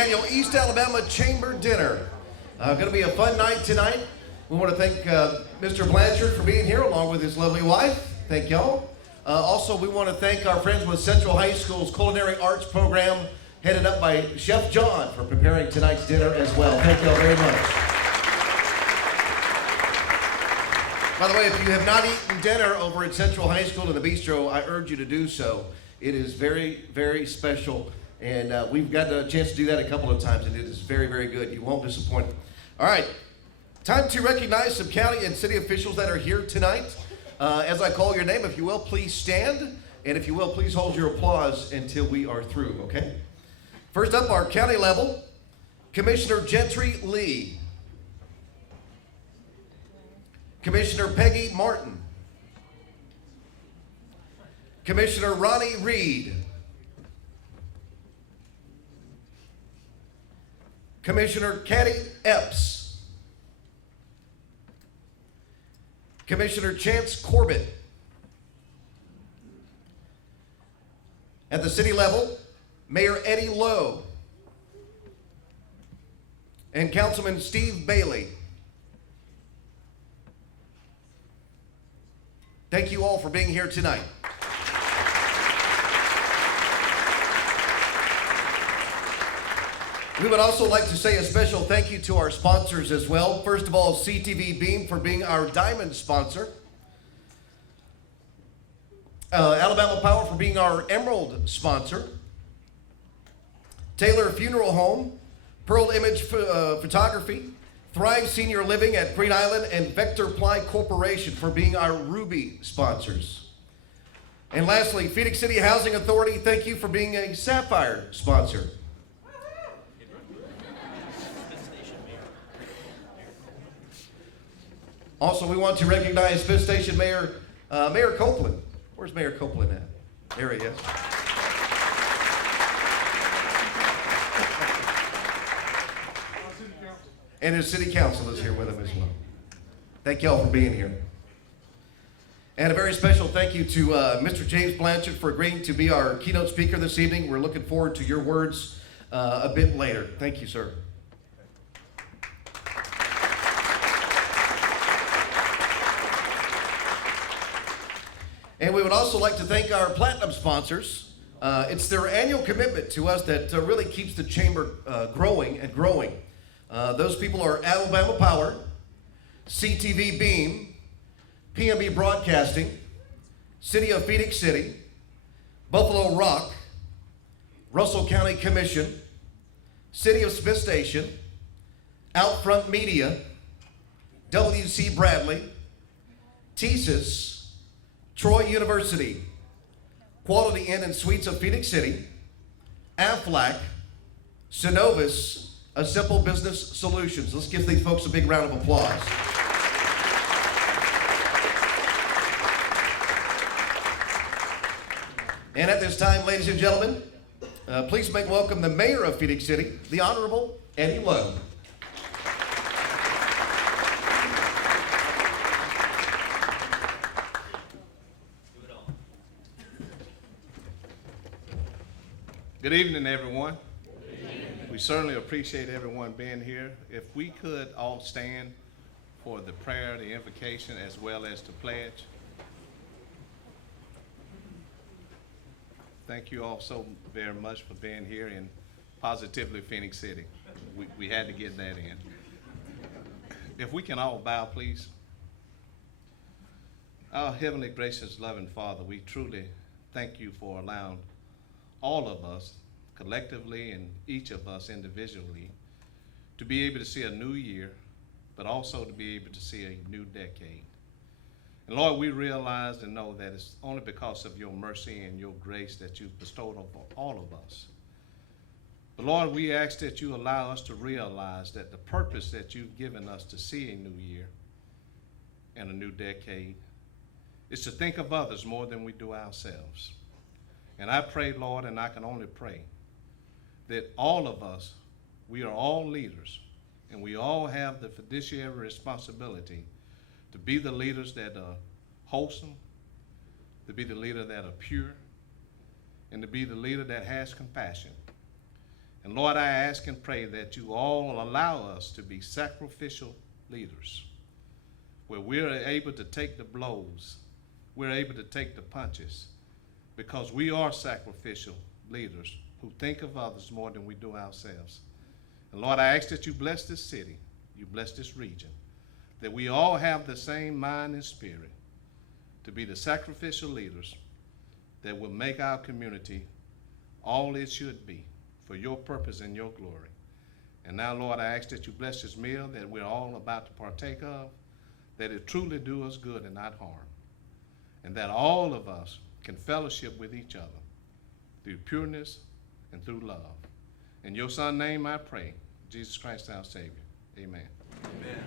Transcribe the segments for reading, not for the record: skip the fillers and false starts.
annual East Alabama Chamber Dinner. Going to be a fun night tonight. We want to thank Mr. Blanchard for being here along with his lovely wife. Thank y'all. Also, we want to thank our friends with Central High School's Culinary Arts Program, headed up by Chef John, for preparing tonight's dinner as well. Thank y'all very much. By the way, if you have not eaten dinner over at Central High School in the bistro, I urge you to do so. It is very, very special, and we've got a chance to do that a couple of times, and it is very, very good. You won't disappoint. All right, time to recognize some county and city officials that are here tonight. As I call your name, if you will, please stand, and if you will, please hold your applause until we are through, okay? First up, our county level, Commissioner Gentry Lee. Commissioner Peggy Martin. Commissioner Ronnie Reed. Commissioner Caddy Epps. Commissioner Chance Corbett. At the city level, Mayor Eddie Lowe and Councilman Steve Bailey. Thank you all for being here tonight. We would also like to say a special thank you to our sponsors as well. First of all, CTV Beam for being our diamond sponsor. Alabama Power for being our emerald sponsor. Taylor Funeral Home, Pearl Image Photography, Thrive Senior Living at Green Island, and Vector Ply Corporation for being our ruby sponsors. And lastly, Phoenix City Housing Authority, thank you for being a sapphire sponsor. Also, we want to recognize Fifth Station Mayor, Mayor Copeland. Where's Mayor Copeland at? There he is. And his city council is here with him as well. Thank y'all for being here. And a very special thank you to Mr. James Blanchard for agreeing to be our keynote speaker this evening. We're looking forward to your words a bit later. Thank you, sir. And we would also like to thank our platinum sponsors. It's their annual commitment to us that really keeps the chamber growing and growing. Those people are Alabama Power, CTV Beam, PMB Broadcasting, City of Phoenix City, Buffalo Rock, Russell County Commission, City of Smith Station, Outfront Media, WC Bradley, TSIS, Troy University, Quality Inn and Suites of Phoenix City, Aflac, Synovus, A Simple Business Solutions. Let's give these folks a big round of applause. And at this time, ladies and gentlemen, please make welcome the Mayor of Phoenix City, the Honorable Eddie Lowe. Good evening, everyone. We certainly appreciate everyone being here. If we could all stand for the prayer, the invocation, as well as the pledge. Thank you all so very much for being here in positively Phoenix City. We had to get that in. If we can all bow, please. Our heavenly, gracious, loving Father, we truly thank you for allowing all of us, collectively and each of us individually, to be able to see a new year, but also to be able to see a new decade. And Lord, we realize and know that it's only because of your mercy and your grace that you've bestowed upon all of us. But Lord, we ask that you allow us to realize that the purpose that you've given us to see a new year and a new decade is to think of others more than we do ourselves. And I pray, Lord, and I can only pray, that all of us, we are all leaders, and we all have the fiduciary responsibility to be the leaders that are wholesome, to be the leader that are pure, and to be the leader that has compassion. And Lord, I ask and pray that you all allow us to be sacrificial leaders, where we're able to take the blows, we're able to take the punches, because we are sacrificial leaders who think of others more than we do ourselves. And Lord, I ask that you bless this city, you bless this region, that we all have the same mind and spirit to be the sacrificial leaders that will make our community all it should be for your purpose and your glory. And now, Lord, I ask that you bless this meal that we're all about to partake of, that it truly do us good and not harm, and that all of us can fellowship with each other through pureness and through love. In your Son's name I pray, Jesus Christ our Savior. Amen. Amen.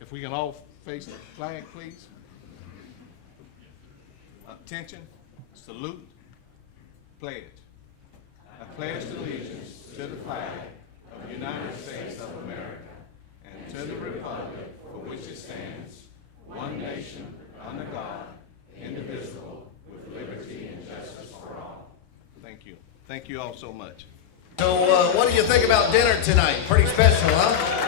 If we can all face the flag, please. Attention, salute, pledge. I pledge allegiance to the flag of the United States of America and to the republic for which it stands, one nation, under God, indivisible, with liberty and justice for all. Thank you. Thank you all so much. So what do you think about dinner tonight? Pretty special, huh?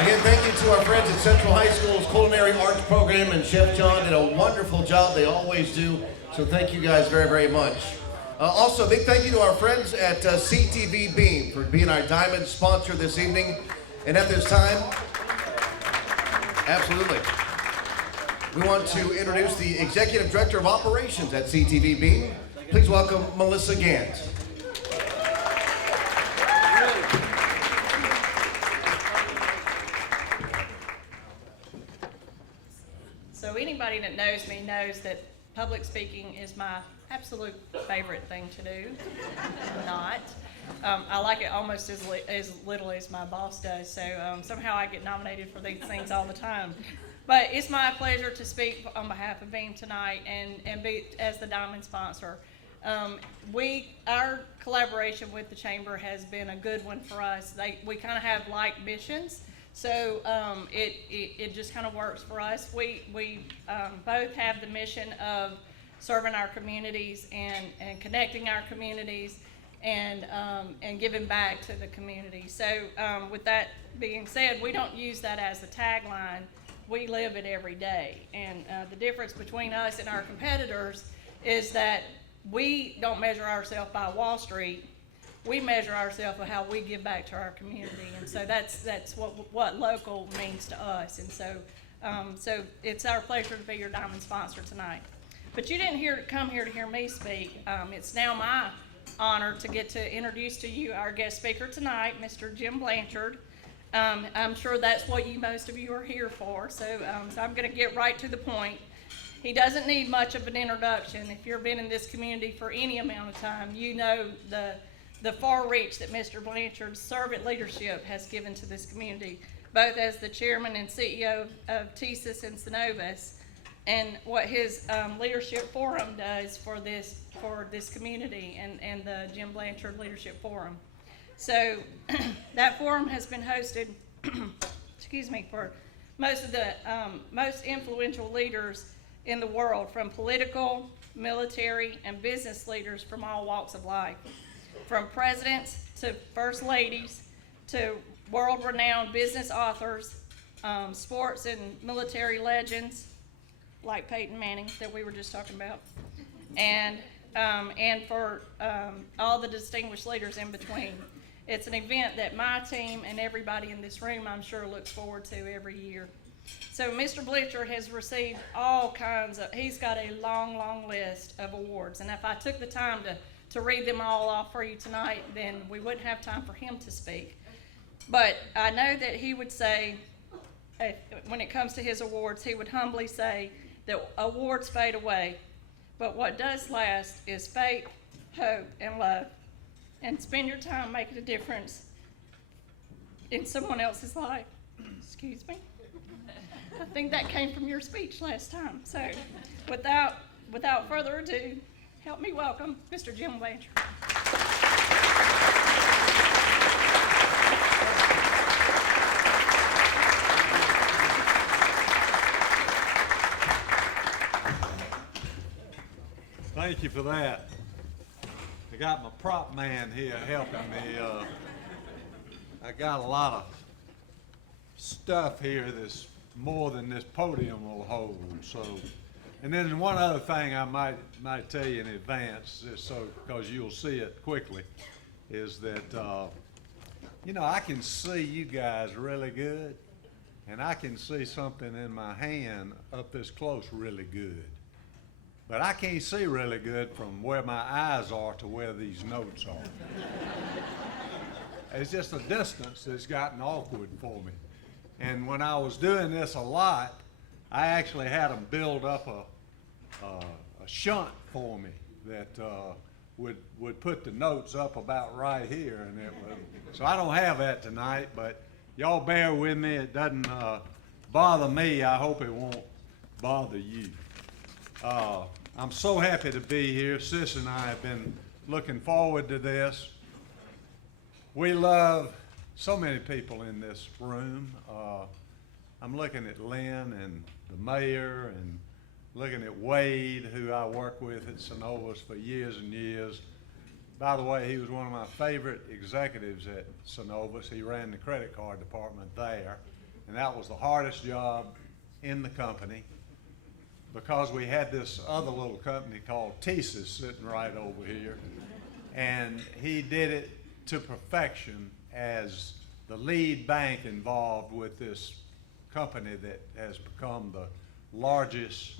Again, thank you to our friends at Central High School's Culinary Arts Program, and Chef John did a wonderful job. They always do. So thank you guys very, very much. Also, a big thank you to our friends at CTV Beam for being our diamond sponsor this evening. And at this time, absolutely, we want to introduce the Executive Director of Operations at CTV Beam. Please welcome Melissa Gant. So anybody that knows me knows that public speaking is my absolute favorite thing to do. Not. I like it almost as little as my boss does, so somehow I get nominated for these things all the time. But it's my pleasure to speak on behalf of Beam tonight and be as the Diamond sponsor. Our collaboration with the Chamber has been a good one for us. We kind of have like missions, so it just kind of works for us. We both have the mission of serving our communities and connecting our communities and giving back to the community. So with that being said, we don't use that as a tagline. We live it every day. And the difference between us and our competitors is that we don't measure ourselves by Wall Street. We measure ourselves by how we give back to our community. And so that's what local means to us. And so it's our pleasure to be your Diamond sponsor tonight. But you didn't come here to hear me speak. It's now my honor to get to introduce to you our guest speaker tonight, Mr. Jim Blanchard. I'm sure that's what most of you are here for, so I'm going to get right to the point. He doesn't need much of an introduction. If you've been in this community for any amount of time, you know the far reach that Mr. Blanchard's servant leadership has given to this community, both as the chairman and CEO of TSIS and Synovus, and what his leadership forum does for this community and the Jim Blanchard Leadership Forum. So that forum has been hosted, for most of the most influential leaders in the world, from political, military, and business leaders from all walks of life, from presidents to first ladies to world-renowned business authors, sports and military legends like Peyton Manning that we were just talking about, and for all the distinguished leaders in between. It's an event that my team and everybody in this room, I'm sure, looks forward to every year. So Mr. Blanchard has received all kinds of, he's got a long, long list of awards. And if I took the time to read them all off for you tonight, then we wouldn't have time for him to speak. But I know that he would say, when it comes to his awards, he would humbly say that awards fade away, but what does last is faith, hope, and love. And spend your time making a difference in someone else's life. Excuse me. I think that came from your speech last time. So without further ado, help me welcome Mr. Jim Blanchard. Thank you for that. got my prop man here helping me. I got a lot of stuff here that's more than this podium will hold. So, and then one other thing I might tell you in advance, just so because you'll see it quickly, is that I can see you guys really good, and I can see something in my hand up this close really good. But I can't see really good from where my eyes are to where these notes are. It's just a distance that's gotten awkward for me. And when I was doing this a lot, I actually had them build up a shunt for me that would put the notes up about right here. And so I don't have that tonight, but y'all bear with me. It doesn't bother me. I hope it won't bother you. I'm so happy to be here. Sis and I have been looking forward to this. We love so many people in this room. I'm looking at Lynn and the mayor and looking at Wade, who I worked with at Synovus for years and years. By the way, he was one of my favorite executives at Synovus. He ran the credit card department there, and that was the hardest job in the company, because we had this other little company called Thesis sitting right over here, and he did it to perfection as the lead bank involved with this company that has become the largest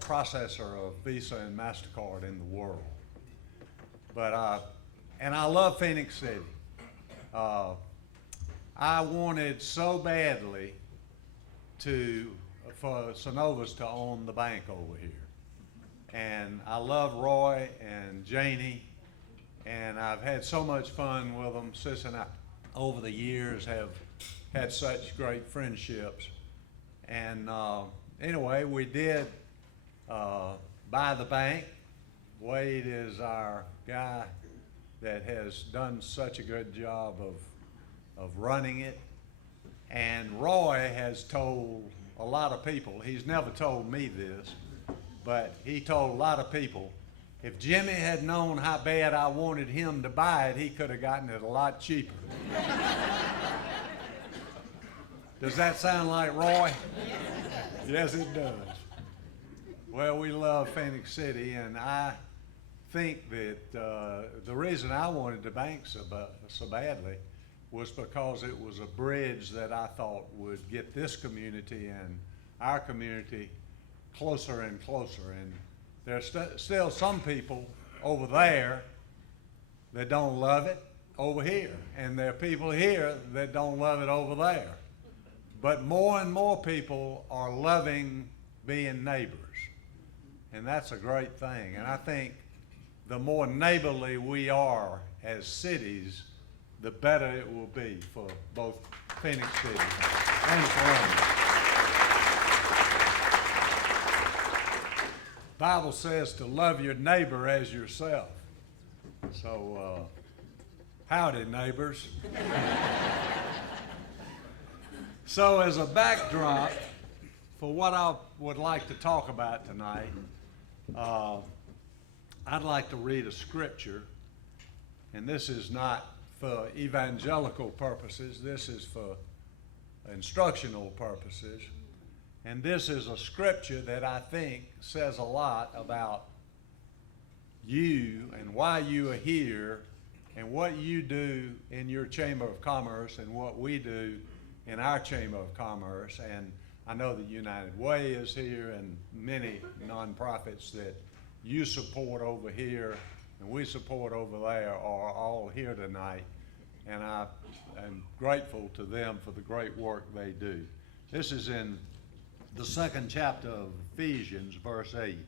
processor of Visa and MasterCard in the world. And I love Phoenix City. I wanted so badly for Synovus to own the bank over here. And I love Roy and Janie, and I've had so much fun with them. Sis and I, over the years, have had such great friendships. And anyway, we did buy the bank. Wade is our guy that has done such a good job of running it. And Roy has told a lot of people, he's never told me this, but he told a lot of people, if Jimmy had known how bad I wanted him to buy it, he could have gotten it a lot cheaper. Does that sound like Roy? Yes, it does. Well, we love Phoenix City, and I think that the reason I wanted the bank so badly was because it was a bridge that I thought would get this community and our community closer and closer. And there's still some people over there that don't love it over here, and there are people here that don't love it over there. But more and more people are loving being neighbors, and that's a great thing. And I think the more neighborly we are as cities, the better it will be for both Phoenix City and Columbus. The Bible says to love your neighbor as yourself. So, howdy, neighbors. So, as a backdrop for what I would like to talk about tonight, I'd like to read a scripture, and this is not for evangelical purposes. This is for instructional purposes. And this is a scripture that I think says a lot about you and why you are here and what you do in your Chamber of Commerce and what we do in our Chamber of Commerce. And I know the United Way is here, and many nonprofits that you support over here and we support over there are all here tonight, and I am grateful to them for the great work they do. This is in the 2nd chapter of Ephesians, verse 8.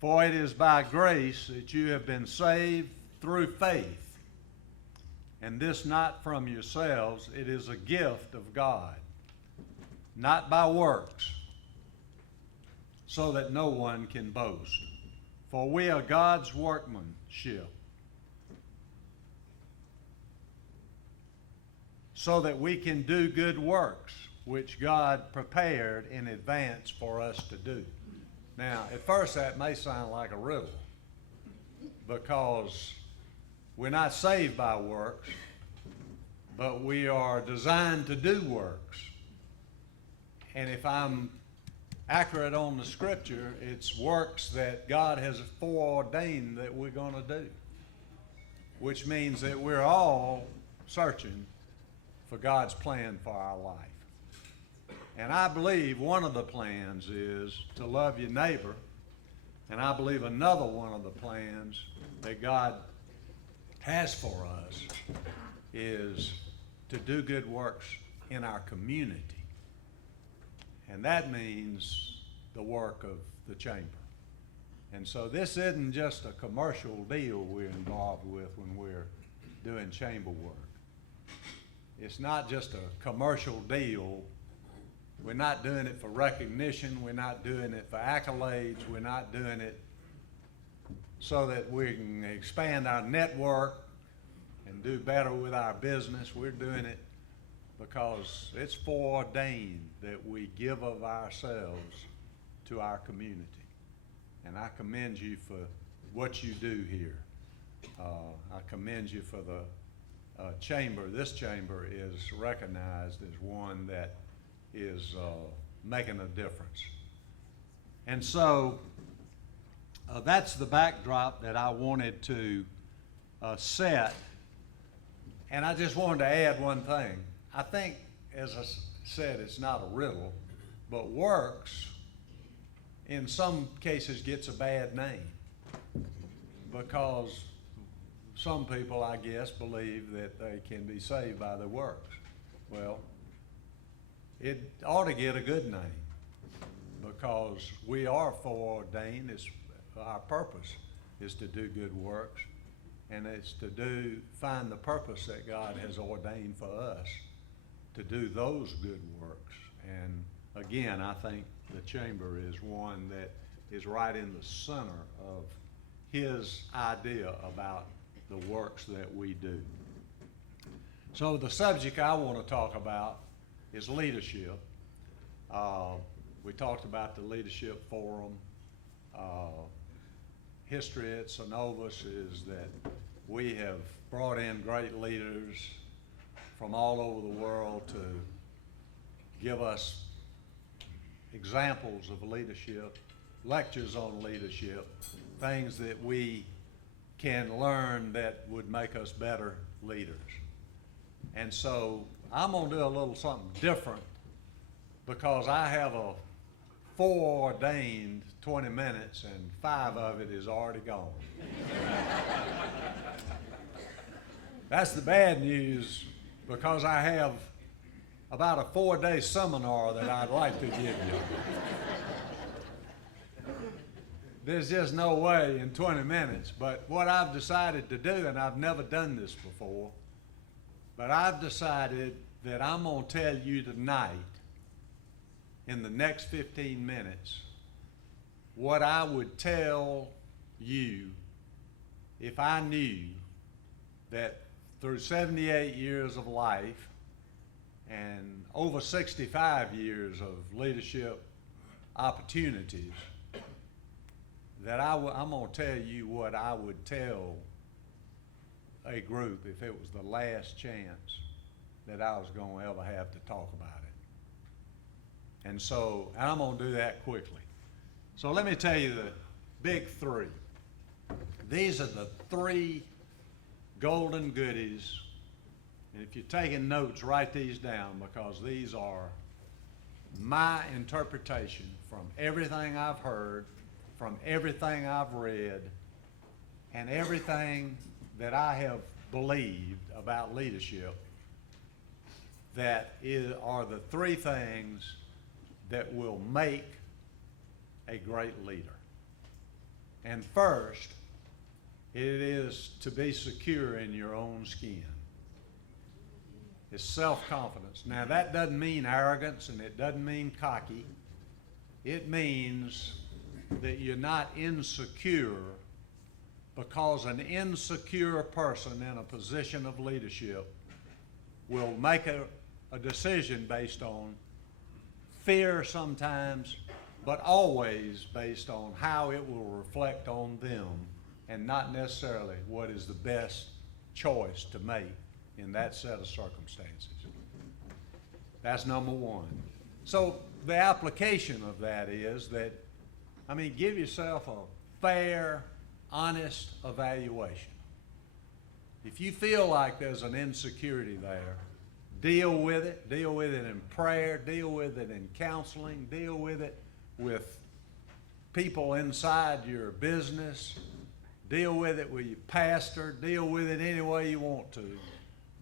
For it is by grace that you have been saved through faith, and this not from yourselves, it is a gift of God, not by works, so that no one can boast. For we are God's workmanship, so that we can do good works, which God prepared in advance for us to do. Now, at first that may sound like a riddle, because We're not saved by works, but we are designed to do works. And if I'm accurate on the scripture, it's works that God has foreordained that we're going to do, which means that we're all searching for God's plan for our life. And I believe one of the plans is to love your neighbor, and I believe another one of the plans that God has for us is to do good works in our community. And that means the work of the chamber. And so this isn't just a commercial deal we're involved with when we're doing chamber work. It's not just a commercial deal. We're not doing it for recognition. We're not doing it for accolades. We're not doing it so that we can expand our network and do better with our business. We're doing it because it's foreordained that we give of ourselves to our community. And I commend you for what you do here. I commend you for the chamber. This chamber is recognized as one that is making a difference. And so that's the backdrop that I wanted to set. And I just wanted to add one thing. I think, as I said, it's not a riddle, but works in some cases gets a bad name because some people, I guess, believe that they can be saved by their works. Well, it ought to get a good name because we are foreordained. Our purpose is to do good works, and it's to find the purpose that God has ordained for us to do those good works. And again, I think the chamber is one that is right in the center of his idea about the works that we do. So the subject I want to talk about is leadership. We talked about the leadership forum. History at Synovus is that we have brought in great leaders from all over the world to give us examples of leadership, lectures on leadership, things that we can learn that would make us better leaders. And so I'm going to do a little something different because I have a foreordained 20 minutes and 5 of it is already gone. That's the bad news because I have about a 4-day seminar that I'd like to give you. There's just no way in 20 minutes, but what I've decided to do, and I've never done this before, but I've decided that I'm going to tell you tonight, in the next 15 minutes, what I would tell you if I knew that through 78 years of life and over 65 years of leadership opportunities, that I'm going to tell you what I would tell a group if it was the last chance that I was going to ever have to talk about it. And so I'm going to do that quickly. So let me tell you the big 3. These are the 3 golden goodies. And if you're taking notes, write these down because these are my interpretation from everything I've heard, from everything I've read, and everything that I have believed about leadership that are the 3 things that will make a great leader. And first, it is to be secure in your own skin. It's self-confidence. Now, that doesn't mean arrogance and it doesn't mean cocky. It means that you're not insecure, because an insecure person in a position of leadership will make a decision based on fear sometimes, but always based on how it will reflect on them and not necessarily what is the best choice to make in that set of circumstances. That's number one. So the application of that is that, give yourself a fair, honest evaluation. If you feel like there's an insecurity there, deal with it in prayer, deal with it in counseling, deal with it with people inside your business, deal with it with your pastor, deal with it any way you want to,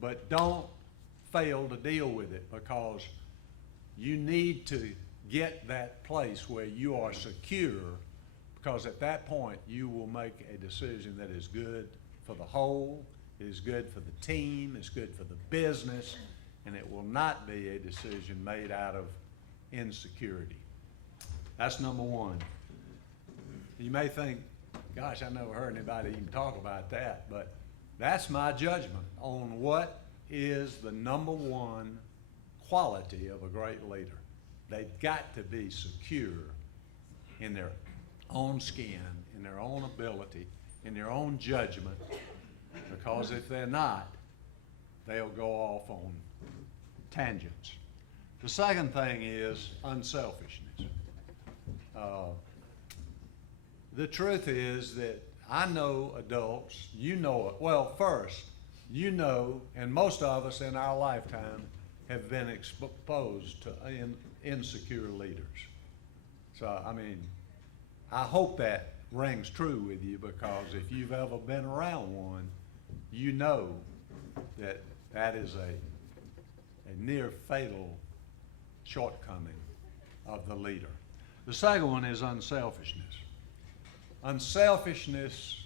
but don't fail to deal with it, because you need to get that place where you are secure, because at that point you will make a decision that is good for the whole, it is good for the team, it's good for the business, and it will not be a decision made out of insecurity. That's number one. You may think, gosh, I never heard anybody even talk about that, but that's my judgment on what is the number one quality of a great leader. They've got to be secure in their own skin, in their own ability, in their own judgment, because if they're not, they'll go off on tangents. The second thing is unselfishness. The truth is that I know adults, you know it. Well, first, you know, and most of us in our lifetime have been exposed to insecure leaders. So, I hope that rings true with you, because if you've ever been around one, you know that that is a near fatal shortcoming of the leader. The second one is unselfishness. Unselfishness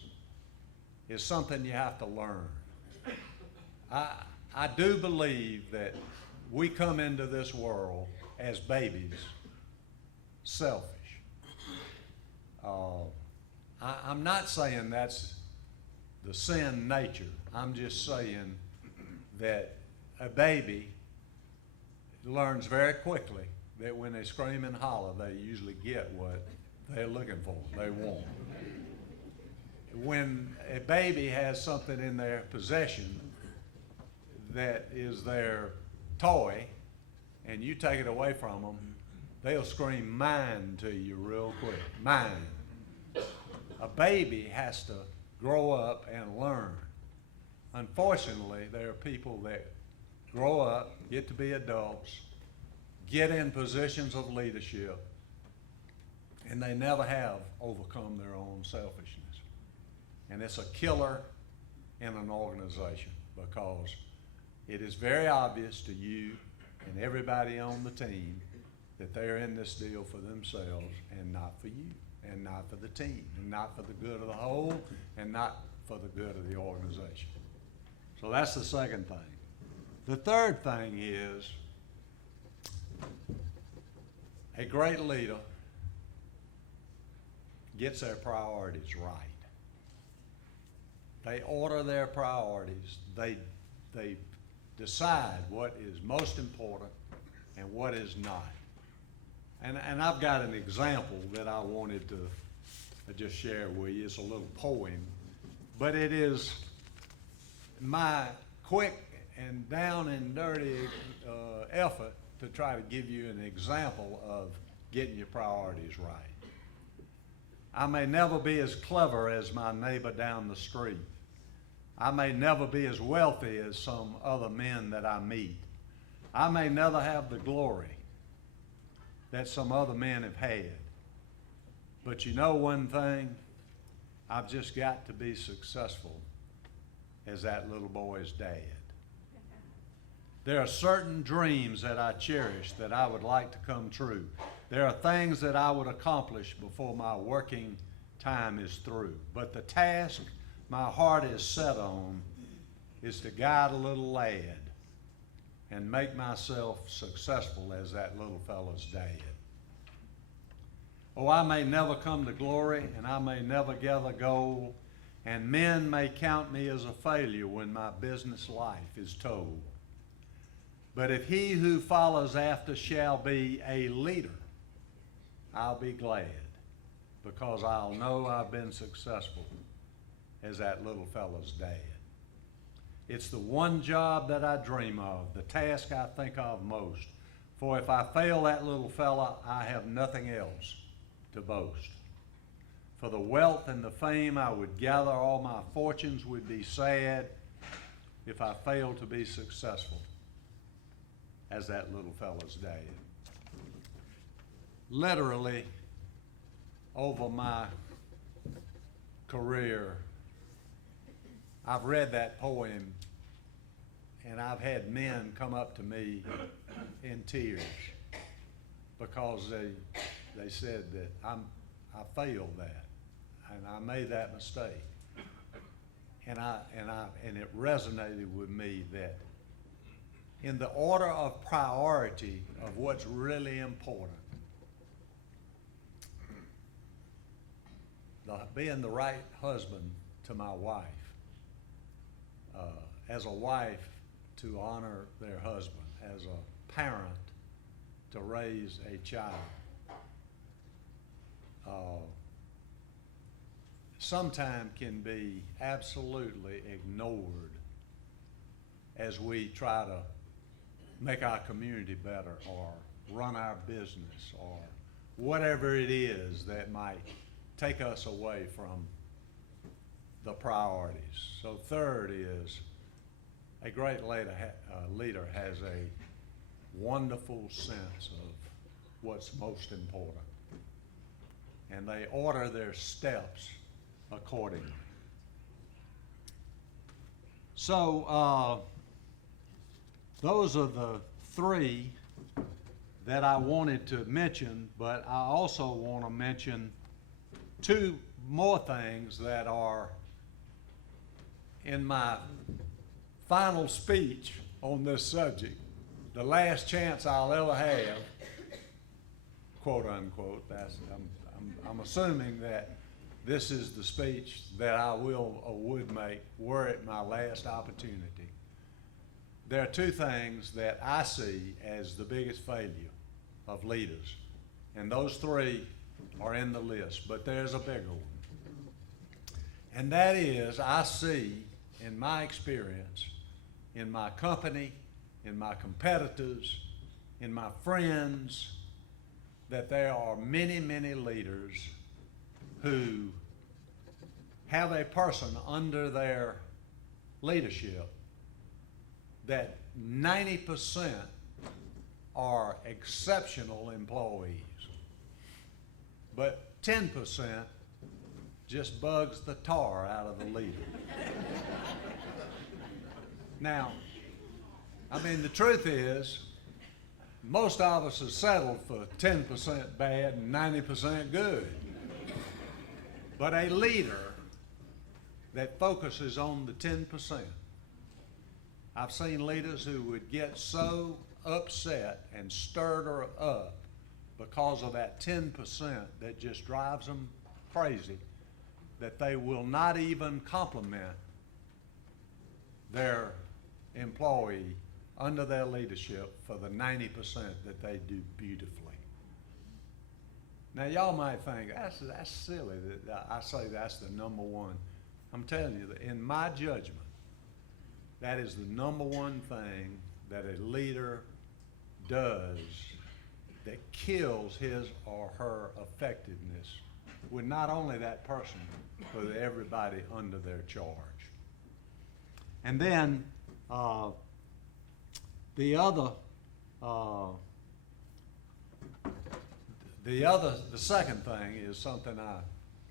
is something you have to learn. I do believe that we come into this world as babies selfish. I'm not saying that's the sin nature. I'm just saying that a baby learns very quickly that when they scream and holler, they usually get what they're looking for, they want. When a baby has something in their possession that is their toy, and you take it away from them, they'll scream mine to you real quick, mine. A baby has to grow up and learn. Unfortunately, there are people that grow up, get to be adults, get in positions of leadership, and they never have overcome their own selfishness. And it's a killer in an organization, because it is very obvious to you and everybody on the team that they're in this deal for themselves and not for you, and not for the team, and not for the good of the whole, and not for the good of the organization. So that's the second thing. The third thing is a great leader gets their priorities right. They order their priorities. They decide what is most important and what is not. And I've got an example that I wanted to just share with you. It's a little poem, but it is my quick and down and dirty effort to try to give you an example of getting your priorities right. I may never be as clever as my neighbor down the street. I may never be as wealthy as some other men that I meet. I may never have the glory that some other men have had. But you know one thing? I've just got to be successful as that little boy's dad. There are certain dreams that I cherish that I would like to come true. There are things that I would accomplish before my working time is through. But the task my heart is set on is to guide a little lad and make myself successful as that little fella's dad. Oh, I may never come to glory, and I may never get a goal, and men may count me as a failure when my business life is told. But if he who follows after shall be a leader, I'll be glad, because I'll know I've been successful as that little fella's dad. It's the one job that I dream of, the task I think of most. For if I fail that little fella, I have nothing else to boast. For the wealth and the fame I would gather, all my fortunes would be sad if I failed to be successful as that little fella's dad. Literally, over my career, I've read that poem, and I've had men come up to me in tears because they said that I failed that, and I made that mistake. And it resonated with me that in the order of priority of what's really important, being the right husband to my wife, as a wife to honor their husband, as a parent to raise a child, sometimes can be absolutely ignored as we try to make our community better or run our business or whatever it is that might take us away from the priorities. So third is, a great leader has a wonderful sense of what's most important, and they order their steps accordingly. So those are the three that I wanted to mention, but I also want to mention two more things that are in my final speech on this subject, the last chance I'll ever have, quote unquote. I'm assuming that this is the speech that I will or would make were it my last opportunity. There are two things that I see as the biggest failure of leaders, and those three are in the list, but there's a bigger one. And that is, I see in my experience, in my company, in my competitors, in my friends, that there are many, many leaders who have a person under their leadership that 90% are exceptional employees, but 10% just bugs the tar out of the leader. Now, I mean, the truth is, most of us have settled for 10% bad and 90% good. But a leader that focuses on the 10%. I've seen leaders who would get so upset and stirred up because of that 10% that just drives them crazy, that they will not even compliment their employee under their leadership for the 90% that they do beautifully. Now, y'all might think, that's silly that I say that's the number one. I'm telling you, that in my judgment, that is the number one thing that a leader does that kills his or her effectiveness with not only that person, but with everybody under their charge. And then the second thing is something I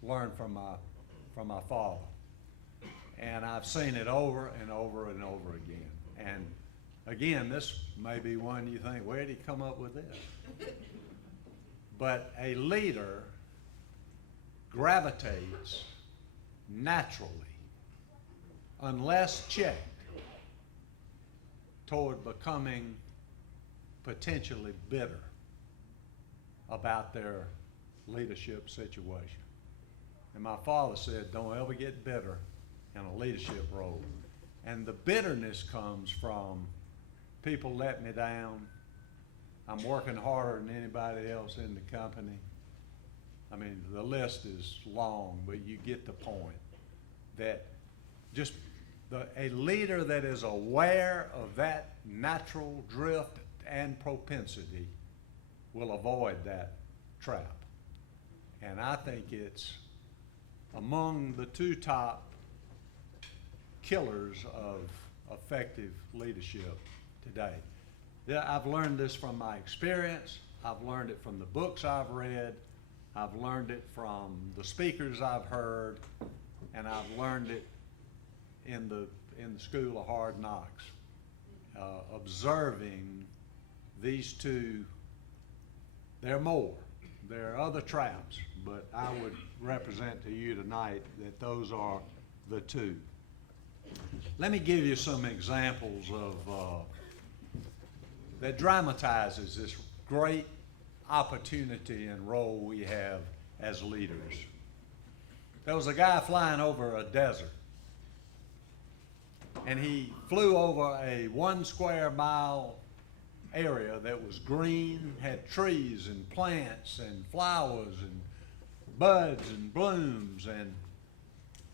learned from my father, and I've seen it over and over and over again. And again, this may be one you think, where did he come up with this? But a leader gravitates naturally, unless checked, toward becoming potentially bitter about their leadership situation. And my father said, don't ever get bitter in a leadership role. And the bitterness comes from people let me down. I'm working harder than anybody else in the company. I mean, the list is long, but you get the point that just a leader that is aware of that natural drift and propensity will avoid that trap. And I think it's among the two top killers of effective leadership today. I've learned this from my experience. I've learned it from the books I've read. I've learned it from the speakers I've heard, and I've learned it in the School of Hard Knocks, observing these two. There are more. There are other traps, but I would represent to you tonight that those are the two. Let me give you some examples of that dramatizes this great opportunity and role we have as leaders. There was a guy flying over a desert, and he flew over a 1 square mile area that was green, had trees and plants and flowers and buds and blooms, and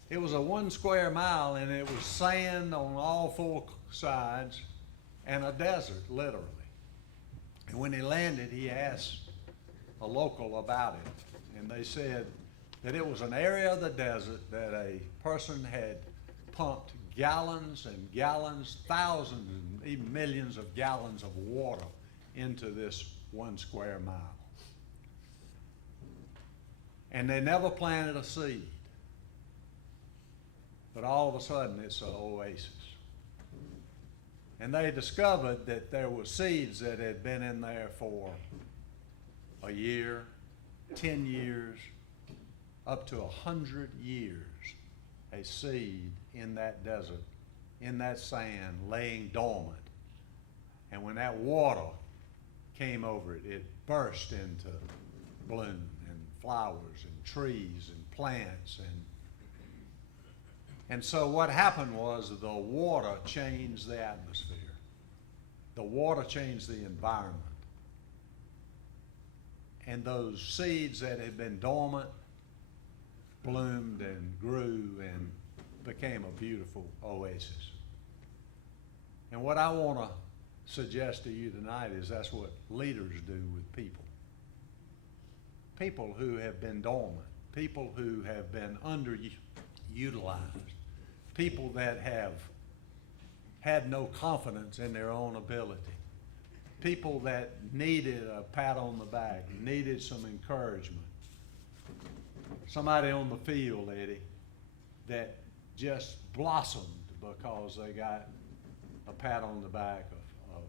it was a 1 square mile, and it was sand on all 4 sides and a desert, literally. And when he landed, he asked a local about it, and they said that it was an area of the desert that a person had pumped gallons and gallons, thousands and even millions of gallons of water into this 1 square mile. And they never planted a seed. But all of a sudden, it's an oasis. And they discovered that there were seeds that had been in there for a year, 10 years, up to 100 years, a seed in that desert, in that sand, laying dormant. And when that water came over it, it burst into bloom and flowers and trees and plants. And so what happened was the water changed the atmosphere. The water changed the environment. And those seeds that had been dormant bloomed and grew and became a beautiful oasis. And what I want to suggest to you tonight is that's what leaders do with people. People who have been dormant, people who have been underutilized, people that have had no confidence in their own ability, people that needed a pat on the back, needed some encouragement. Somebody on the field, Eddie, that just blossomed because they got a pat on the back of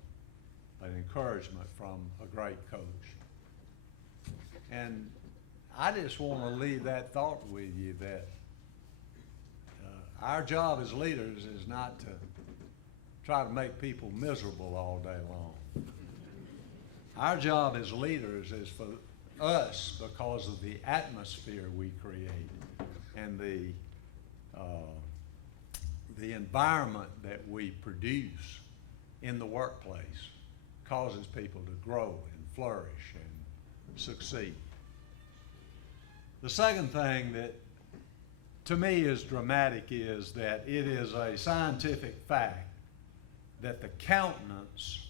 an encouragement from a great coach. And I just want to leave that thought with you that our job as leaders is not to try to make people miserable all day long. Our job as leaders is for us, because of the atmosphere we create and the environment that we produce in the workplace, causes people to grow and flourish and succeed. The second thing that to me is dramatic is that it is a scientific fact that the countenance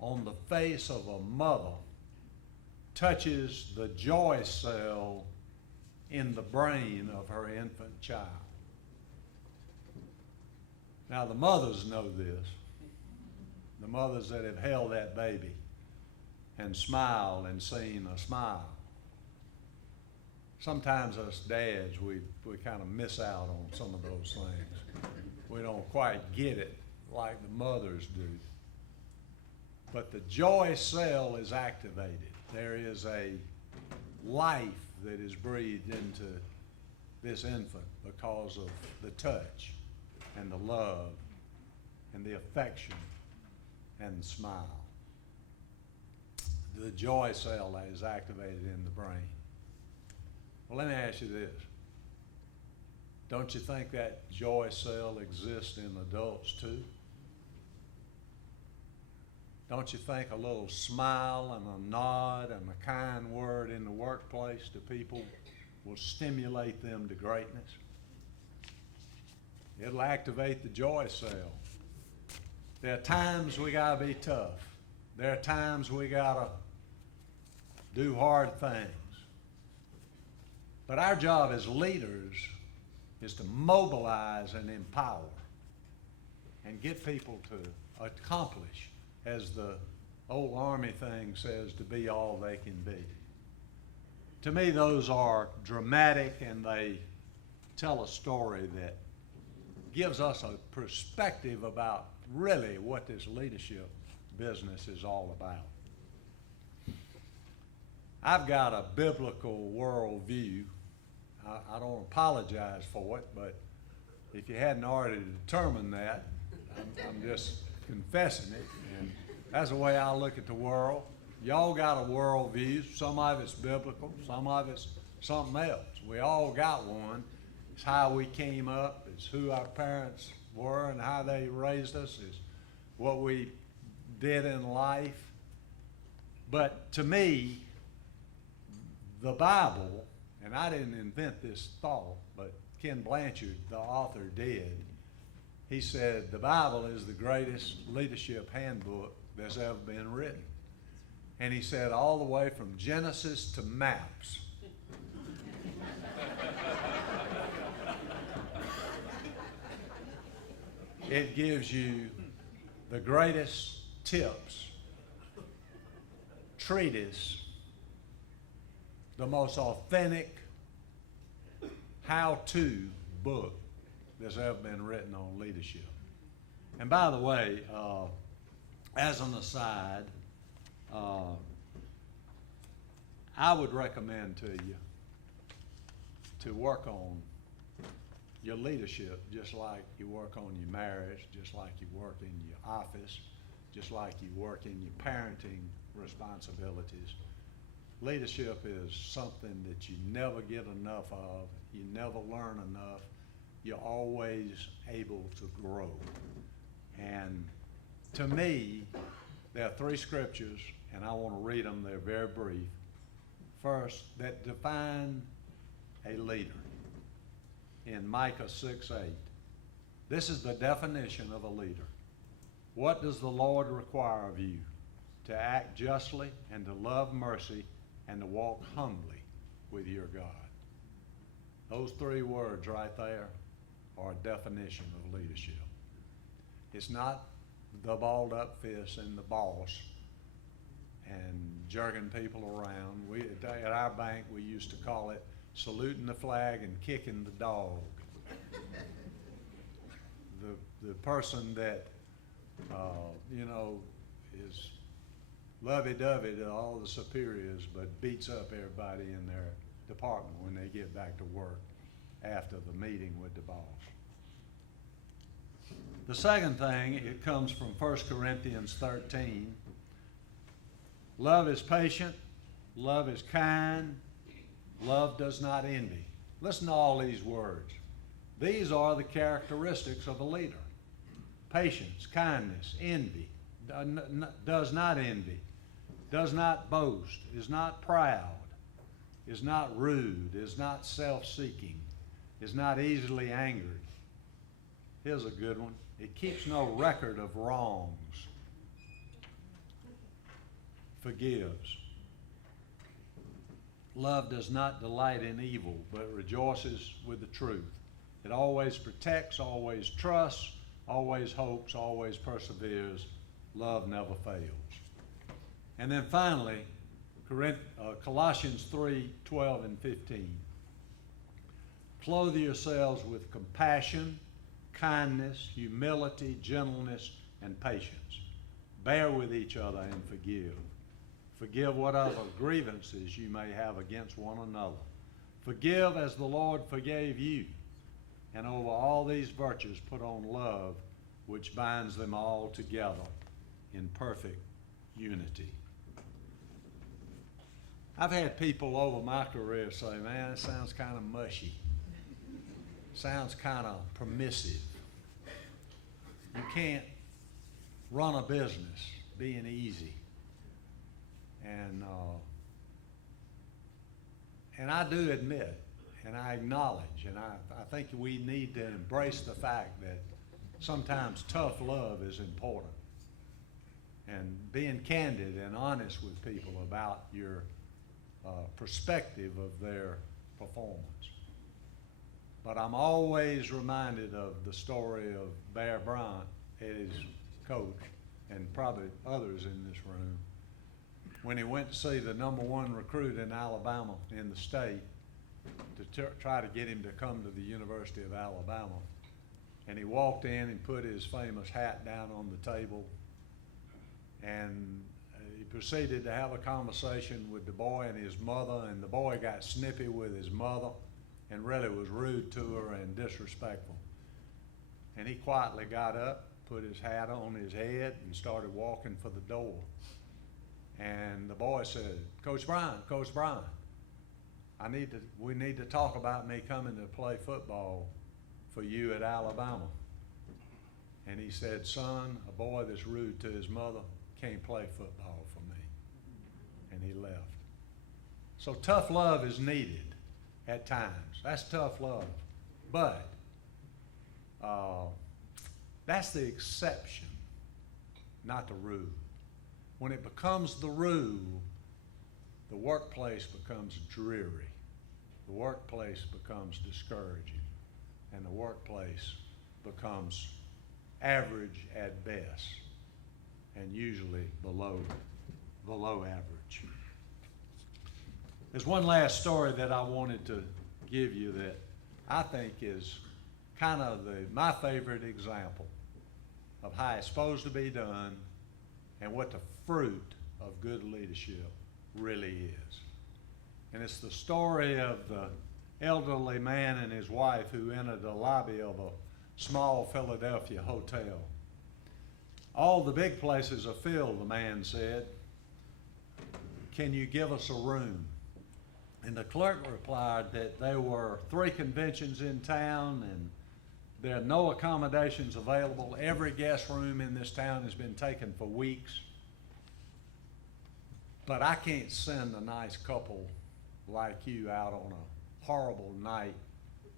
on the face of a mother touches the joy cell in the brain of her infant child. Now the mothers know this. The mothers that have held that baby and smiled and seen a smile. Sometimes us dads, we kind of miss out on some of those things. We don't quite get it like the mothers do. But the joy cell is activated. There is a life that is breathed into this infant because of the touch and the love and the affection and the smile. The joy cell is activated in the brain. Well, let me ask you this. Don't you think that joy cell exists in adults too? Don't you think a little smile and a nod and a kind word in the workplace to people will stimulate them to greatness? It'll activate the joy cell. There are times we gotta be tough. There are times we gotta do hard things. But our job as leaders is to mobilize and empower and get people to accomplish, as the old Army thing says, to be all they can be. To me, those are dramatic, and they tell a story that gives us a perspective about really what this leadership business is all about. I've got a biblical worldview. I don't apologize for it, but if you hadn't already determined that, I'm just confessing it, and that's the way I look at the world. Y'all got a worldview. Some of it's biblical, some of it's something else. We all got one. It's how we came up, it's who our parents were and how they raised us, it's what we did in life. But to me, the Bible, and I didn't invent this thought, but Ken Blanchard, the author, did. He said the Bible is the greatest leadership handbook that's ever been written. And he said all the way from Genesis to maps. It gives you the greatest tips, treatise, the most authentic how-to book that's ever been written on leadership. And by the way, as an aside, I would recommend to you to work on your leadership just like you work on your marriage, just like you work in your office, just like you work in your parenting responsibilities. Leadership is something that you never get enough of, you never learn enough, you're always able to grow. And to me, there are 3 scriptures, and I want to read them, they're very brief. First, that define a leader. In Micah 6:8. This is the definition of a leader. What does the Lord require of you? To act justly and to love mercy and to walk humbly with your God. Those 3 words right there are a definition of leadership. It's not the balled up fist and the boss and jerking people around. At our bank, we used to call it saluting the flag and kicking the dog. The person that, is lovey-dovey to all the superiors but beats up everybody in their department when they get back to work after the meeting with the boss. The second thing, it comes from 1 Corinthians 13. Love is patient, love is kind, love does not envy. Listen to all these words. These are the characteristics of a leader. Patience, kindness, envy, does not envy, does not boast, is not proud, is not rude, is not self-seeking, is not easily angered. Here's a good one. It keeps no record of wrongs, forgives. Love does not delight in evil, but rejoices with the truth. It always protects, always trusts, always hopes, always perseveres. Love never fails. And then finally, Colossians 3:12 and 15. Clothe yourselves with compassion, kindness, humility, gentleness, and patience. Bear with each other and forgive. Forgive whatever grievances you may have against one another. Forgive as the Lord forgave you. And over all these virtues put on love, which binds them all together in perfect unity. I've had people over my career say, man, it sounds kind of mushy. Sounds kind of permissive. You can't run a business being easy. And I do admit, and I acknowledge, and I think we need to embrace the fact that sometimes tough love is important. And being candid and honest with people about your perspective of their performance. But I'm always reminded of the story of Bear Bryant, Eddie's coach, and probably others in this room, when he went to see the #1 recruit in Alabama in the state to try to get him to come to the University of Alabama. And he walked in and put his famous hat down on the table, and he proceeded to have a conversation with the boy and his mother, and the boy got snippy with his mother and really was rude to her and disrespectful. And he quietly got up, put his hat on his head, and started walking for the door. And the boy said, Coach Brian, we need to talk about me coming to play football for you at Alabama. And he said, son, a boy that's rude to his mother can't play football for me. And he left. So tough love is needed at times. That's tough love. But that's the exception, not the rule. When it becomes the rule, the workplace becomes dreary. The workplace becomes discouraging. And the workplace becomes average at best, and usually below average. There's one last story that I wanted to give you that I think is kind of my favorite example of how it's supposed to be done and what the fruit of good leadership really is. And it's the story of the elderly man and his wife who entered the lobby of a small Philadelphia hotel. All the big places are filled, the man said. Can you give us a room? And the clerk replied that there were 3 conventions in town and there are no accommodations available. Every guest room in this town has been taken for weeks. But I can't send a nice couple like you out on a horrible night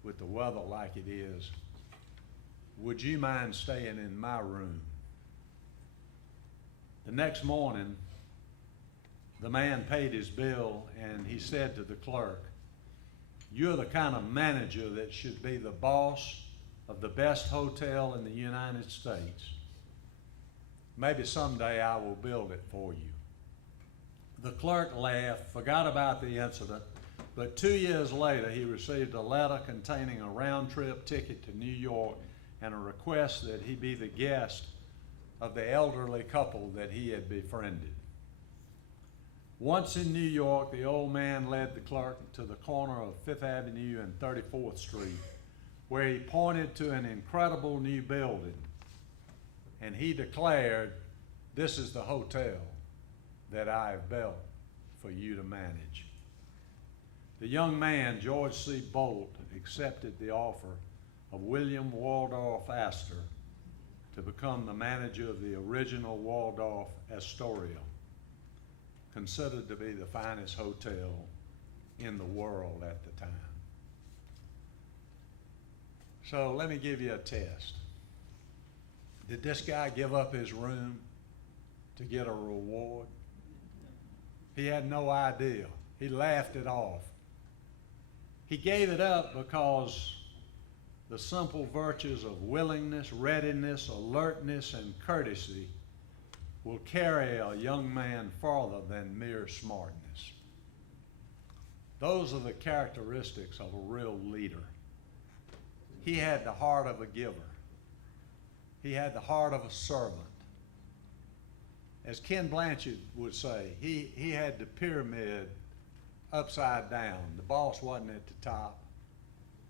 with the weather like it is. Would you mind staying in my room? The next morning, the man paid his bill and he said to the clerk, you're the kind of manager that should be the boss of the best hotel in the United States. Maybe someday I will build it for you. The clerk laughed, forgot about the incident, but 2 years later he received a letter containing a round-trip ticket to New York and a request that he be the guest of the elderly couple that he had befriended. Once in New York, the old man led the clerk to the corner of 5th Avenue and 34th Street, where he pointed to an incredible new building, and he declared, this is the hotel that I have built for you to manage. The young man, George C. Bolt, accepted the offer of William Waldorf Astor to become the manager of the original Waldorf Astoria, considered to be the finest hotel in the world at the time. So let me give you a test. Did this guy give up his room to get a reward? He had no idea. He laughed it off. He gave it up because the simple virtues of willingness, readiness, alertness, and courtesy will carry a young man farther than mere smartness. Those are the characteristics of a real leader. He had the heart of a giver. He had the heart of a servant. As Ken Blanchard would say, he had the pyramid upside down. The boss wasn't at the top.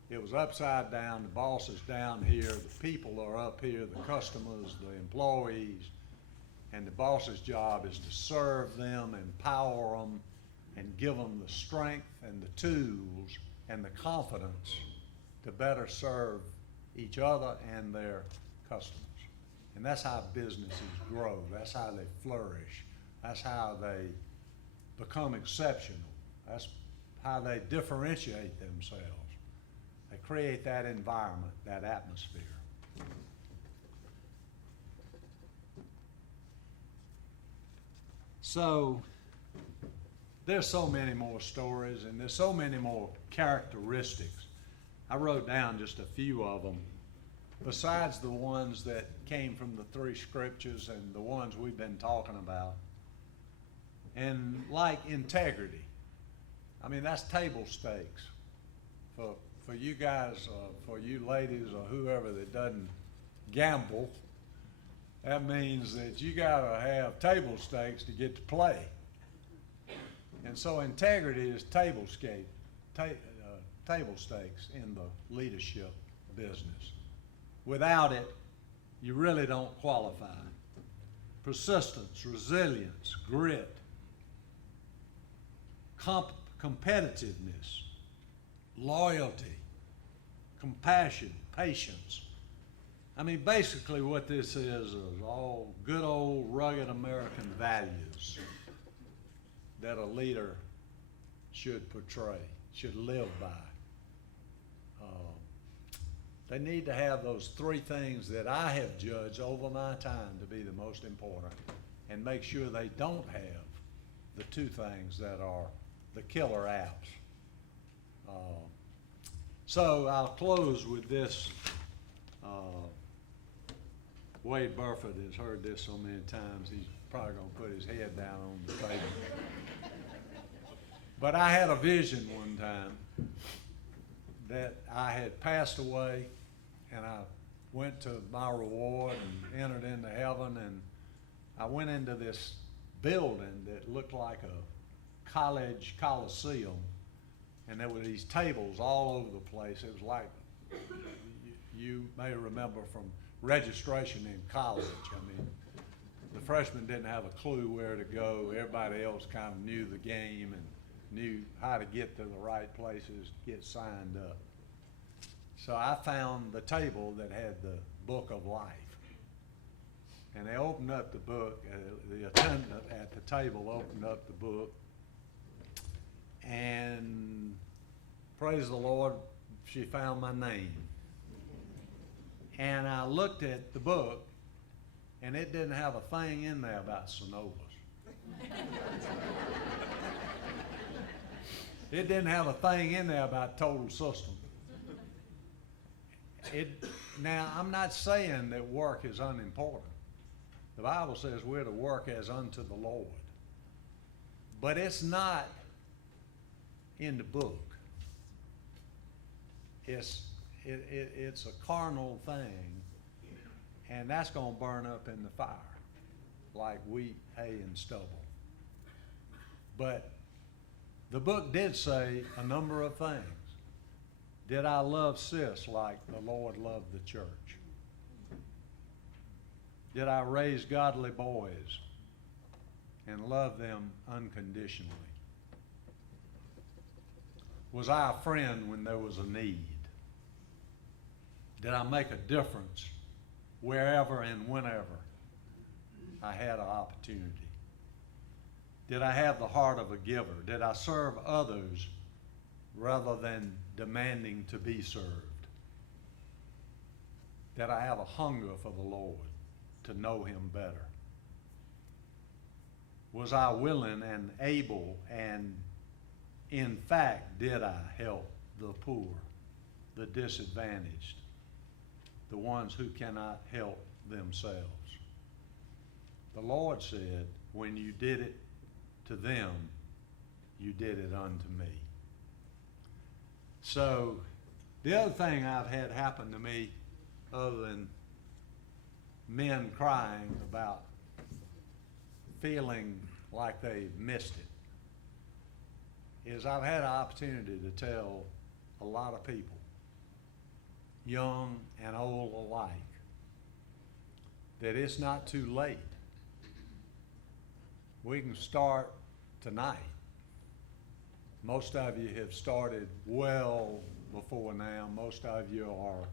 It was upside down. The boss is down here. The people are up here, the customers, the employees. And the boss's job is to serve them, empower them, and give them the strength and the tools and the confidence to better serve each other and their customers. And that's how businesses grow. That's how they flourish. That's how they become exceptional. That's how they differentiate themselves. They create that environment, that atmosphere. So there's so many more stories and there's so many more characteristics. I wrote down just a few of them, besides the ones that came from the 3 scriptures and the ones we've been talking about. And like integrity. I mean, that's table stakes for you guys, for you ladies or whoever that doesn't gamble. That means that you gotta have table stakes to get to play. And so integrity is table stakes in the leadership business. Without it, you really don't qualify. Persistence, resilience, grit, competitiveness, loyalty, compassion, patience. I mean, basically what this is all good old rugged American values that a leader should portray, should live by. They need to have those 3 things that I have judged over my time to be the most important, and make sure they don't have the 2 things that are the killer apps. So I'll close with this. Wade Burford has heard this so many times, he's probably gonna put his head down on the table. But I had a vision one time that I had passed away and I went to my reward and entered into heaven, and I went into this building that looked like a college coliseum, and there were these tables all over the place. It was like, you may remember from registration in college. I mean, the freshmen didn't have a clue where to go. Everybody else kind of knew the game and knew how to get to the right places, get signed up. So I found the table that had the book of life. And they opened up the book, the attendant at the table opened up the book, and praise the Lord, she found my name. And I looked at the book, and it didn't have a thing in there about Synovus. It didn't have a thing in there about total system. Now, I'm not saying that work is unimportant. The Bible says we're to work as unto the Lord. But it's not in the book. It's a carnal thing, and that's going to burn up in the fire like wheat, hay, and stubble. But the book did say a number of things. Did I love sis like the Lord loved the church? Did I raise godly boys and love them unconditionally? Was I a friend when there was a need? Did I make a difference wherever and whenever I had an opportunity? Did I have the heart of a giver? Did I serve others rather than demanding to be served? Did I have a hunger for the Lord to know Him better? Was I willing and able, and in fact, did I help the poor, the disadvantaged, the ones who cannot help themselves? The Lord said, when you did it to them, you did it unto me. So the other thing I've had happen to me, other than men crying about feeling like they missed it, is I've had an opportunity to tell a lot of people, young and old alike, that it's not too late. We can start tonight. Most of you have started well before now. Most of you are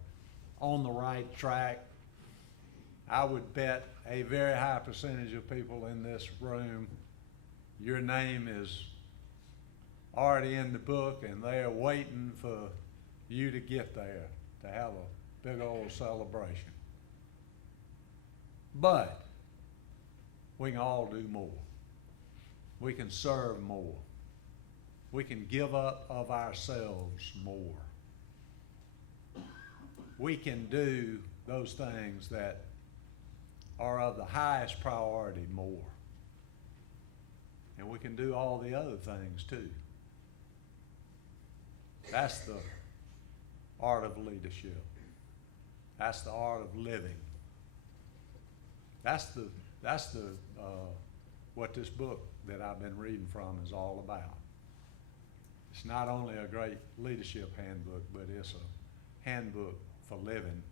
on the right track. I would bet a very high percentage of people in this room, your name is already in the book and they're waiting for you to get there, to have a big old celebration. But we can all do more. We can serve more. We can give up of ourselves more. We can do those things that are of the highest priority more. And we can do all the other things too. That's the art of leadership. That's the art of living. That's what this book that I've been reading from is all about. It's not only a great leadership handbook, but it's a handbook for living.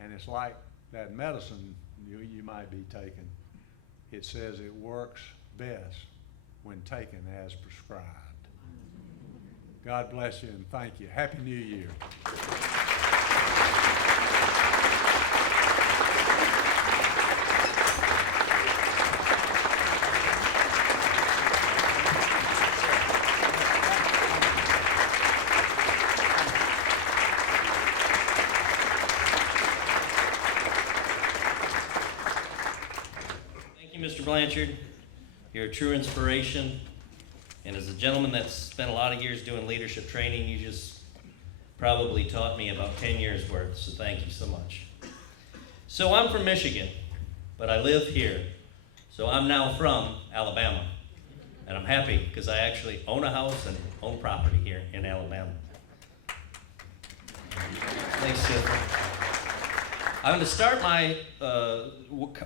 And it's like that medicine you might be taking. It says it works best when taken as prescribed. God bless you and thank you. Happy New Year. Mr. Blanchard, you're a true inspiration, and as a gentleman that's spent a lot of years doing leadership training, you just probably taught me about 10 years worth, so thank you so much. So I'm from Michigan, but I live here, so I'm now from Alabama, and I'm happy because I actually own a house and own property here in Alabama. Thanks, Cynthia. I'm going to start my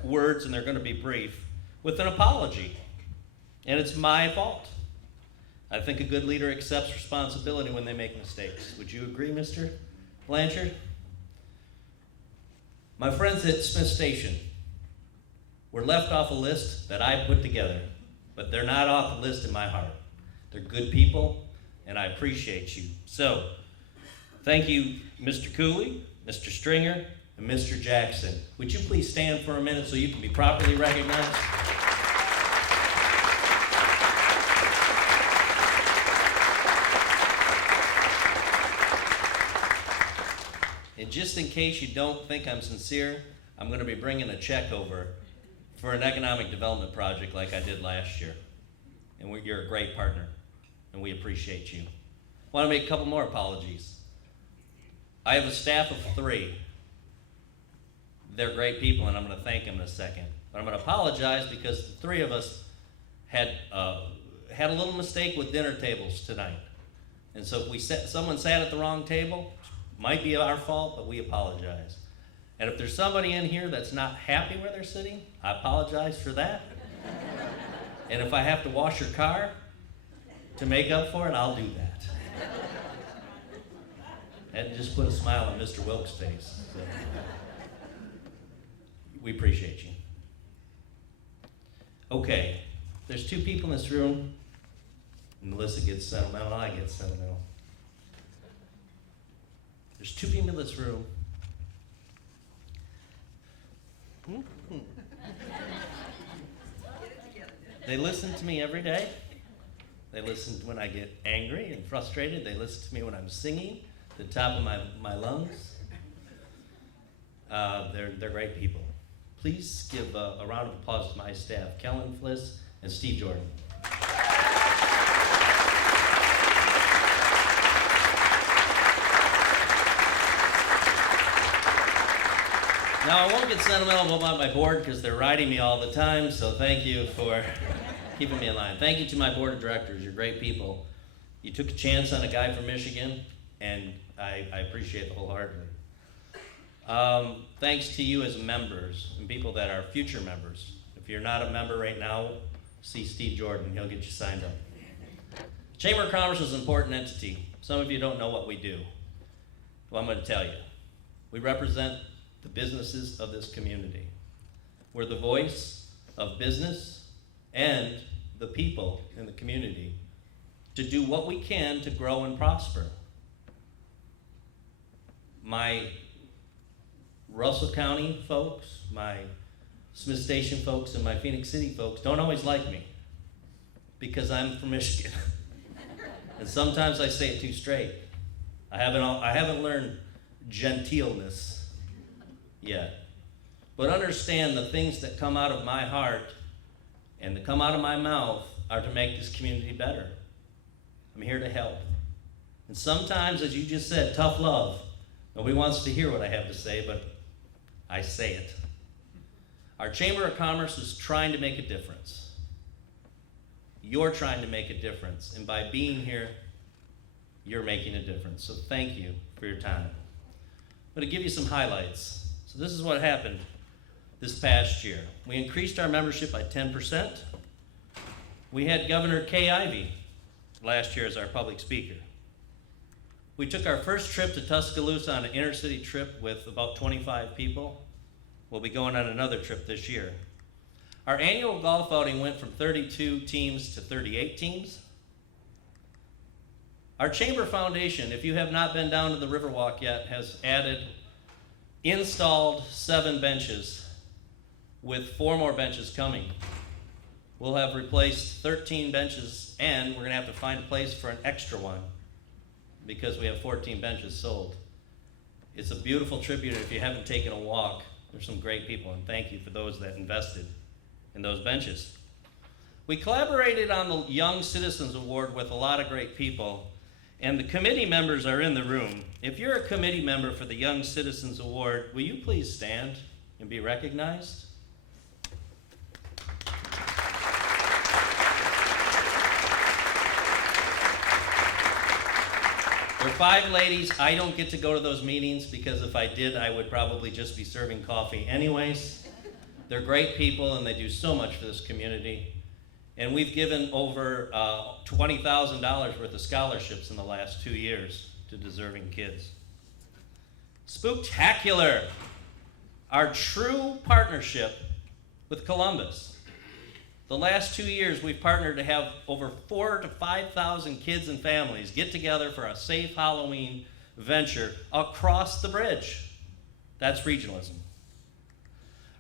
words, and they're going to be brief, with an apology. And it's my fault. I think a good leader accepts responsibility when they make mistakes. Would you agree, Mr. Blanchard? My friends at Smith Station were left off a list that I put together, but they're not off the list in my heart. They're good people, and I appreciate you. So, thank you, Mr. Cooley, Mr. Stringer, and Mr. Jackson. Would you please stand for a minute so you can be properly recognized? And just in case you don't think I'm sincere, I'm going to be bringing a check over for an economic development project like I did last year. And you're a great partner, and we appreciate you. I want to make a couple more apologies. I have a staff of 3. They're great people, and I'm going to thank them in a second. But I'm going to apologize because the 3 of us had a little mistake with dinner tables tonight. And so if someone sat at the wrong table, might be our fault, but we apologize. And if there's somebody in here that's not happy where they're sitting, I apologize for that. And if I have to wash your car to make up for it, I'll do that. And just put a smile on Mr. Wilkes' face. So, we appreciate you. Okay, there's 2 people in this room. Melissa gets sentimental, I get sentimental. There's 2 people in this room. They listen to me every day. They listen when I get angry and frustrated. They listen to me when I'm singing at the top of my lungs. They're great people. Please give a round of applause to my staff, Kellen Fliss and Steve Jordan. Now, I won't get sentimental about my board because they're riding me all the time, so thank you for keeping me in line. Thank you to my board of directors. You're great people. You took a chance on a guy from Michigan, and I appreciate it wholeheartedly. Thanks to you as members and people that are future members. If you're not a member right now, see Steve Jordan. He'll get you signed up. Chamber of Commerce is an important entity. Some of you don't know what we do. Well, I'm going to tell you. We represent the businesses of this community. We're the voice of business and the people in the community to do what we can to grow and prosper. My Russell County folks, my Smith Station folks, and my Phoenix City folks don't always like me because I'm from Michigan. And sometimes I say it too straight. I haven't learned genteelness yet. But understand the things that come out of my heart and that come out of my mouth are to make this community better. I'm here to help. And sometimes, as you just said, tough love. Nobody wants to hear what I have to say, but I say it. Our Chamber of Commerce is trying to make a difference. You're trying to make a difference. And by being here, you're making a difference. So thank you for your time. I'm going to give you some highlights. So this is what happened this past year. We increased our membership by 10%. We had Governor Kay Ivey last year as our public speaker. We took our first trip to Tuscaloosa on an intercity trip with about 25 people. We'll be going on another trip this year. Our annual golf outing went from 32 teams to 38 teams. Our Chamber Foundation, if you have not been down to the Riverwalk yet, has installed 7 benches with 4 more benches coming. We'll have replaced 13 benches, and we're gonna have to find a place for an extra one because we have 14 benches sold. It's a beautiful tribute. If you haven't taken a walk, there's some great people, and thank you for those that invested in those benches. We collaborated on the Young Citizens Award with a lot of great people, and the committee members are in the room. If you're a committee member for the Young Citizens Award, will you please stand and be recognized? There are 5 ladies. I don't get to go to those meetings because if I did, I would probably just be serving coffee anyways. They're great people and they do so much for this community. And we've given over $20,000 worth of scholarships in the last 2 years to deserving kids. Spooktacular, our true partnership with Columbus. The last 2 years, we've partnered to have over 4,000 to 5,000 kids and families get together for a safe Halloween venture across the bridge. That's regionalism.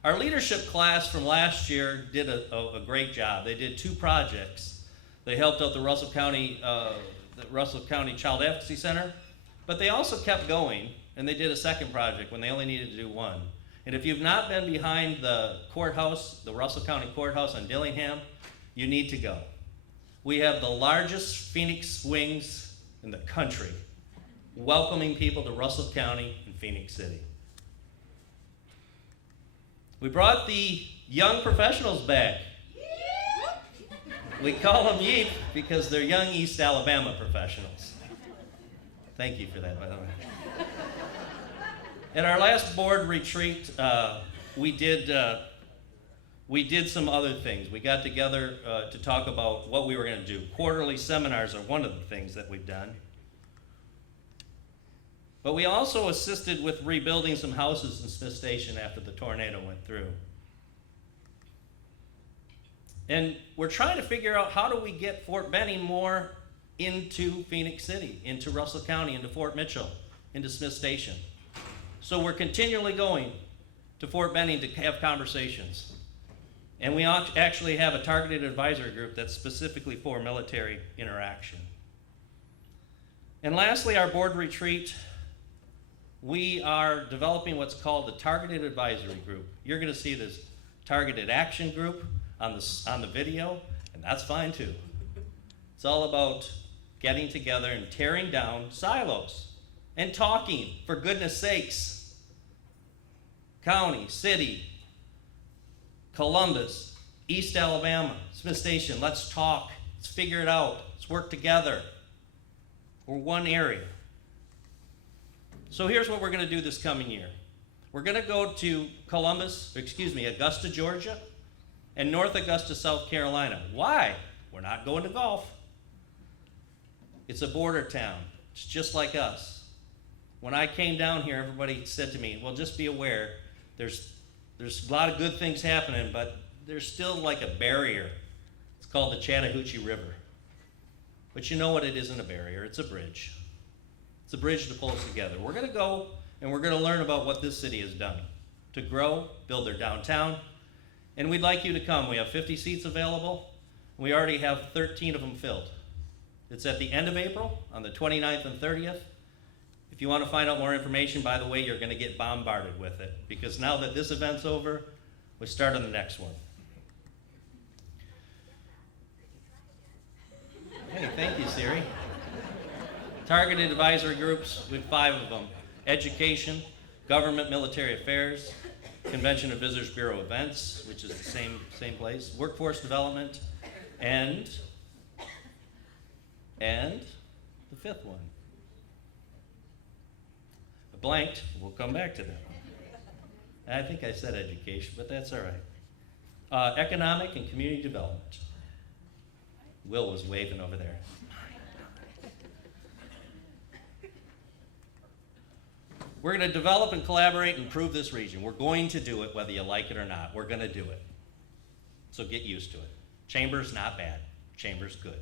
Our leadership class from last year did a great job. They did 2 projects. They helped out the Russell County Child Advocacy Center, but they also kept going, and they did a second project when they only needed to do 1. And if you've not been behind the courthouse, the Russell County Courthouse on Dillingham, you need to go. We have the largest Phoenix swings in the country, welcoming people to Russell County and Phoenix City. We brought the young professionals back. We call them YEEP because they're young East Alabama professionals. Thank you for that, by the way. At our last board retreat, we did some other things. We got together to talk about what we were going to do. Quarterly seminars are one of the things that we've done. But we also assisted with rebuilding some houses in Smith Station after the tornado went through. And we're trying to figure out how do we get Fort Benning more into Phoenix City, into Russell County, into Fort Mitchell, into Smith Station. So we're continually going to Fort Benning to have conversations. And we actually have a targeted advisory group that's specifically for military interaction. And lastly, our board retreat, we are developing what's called the targeted advisory group. You're going to see this targeted action group on the video, and that's fine too. It's all about getting together and tearing down silos and talking, for goodness sakes. County, city, Columbus, East Alabama, Smith Station, let's talk, let's figure it out, let's work together. We're one area. So here's what we're going to do this coming year. We're going to go to Augusta, Georgia, and North Augusta, South Carolina. Why? We're not going to golf. It's a border town. It's just like us. When I came down here, everybody said to me, well, just be aware, there's a lot of good things happening, but there's still like a barrier. It's called the Chattahoochee River. But you know what? It isn't a barrier. It's a bridge. It's a bridge to pull us together. We're going to go and we're going to learn about what this city has done to grow, build their downtown, and we'd like you to come. We have 50 seats available. We already have 13 of them filled. It's at the end of April, on the 29th and 30th. If you want to find out more information, by the way, you're going to get bombarded with it, because now that this event's over, we start on the next one. Hey, thank you, Siri. Targeted advisory groups, we have 5 of them. Education, Government Military Affairs, Convention and Visitors Bureau Events, which is the same place, Workforce Development, and the 5th one. I blanked, we'll come back to that one. I think I said education, but that's all right. Economic and Community Development. Will was waving over there. We're going to develop and collaborate and improve this region. We're going to do it whether you like it or not. We're going to do it. So get used to it. Chamber's not bad. Chamber's good.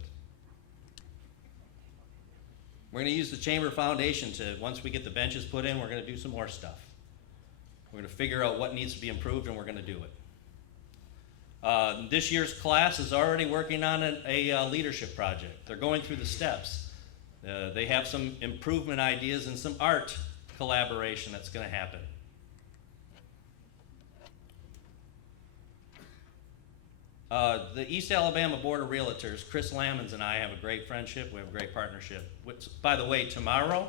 We're going to use the Chamber Foundation to, once we get the benches put in, we're going to do some more stuff. We're going to figure out what needs to be improved, and we're going to do it. This year's class is already working on a leadership project. They're going through the steps. They have some improvement ideas and some art collaboration that's going to happen. The East Alabama Board of Realtors, Chris Lammons and I have a great friendship. We have a great partnership. Which, by the way, tomorrow,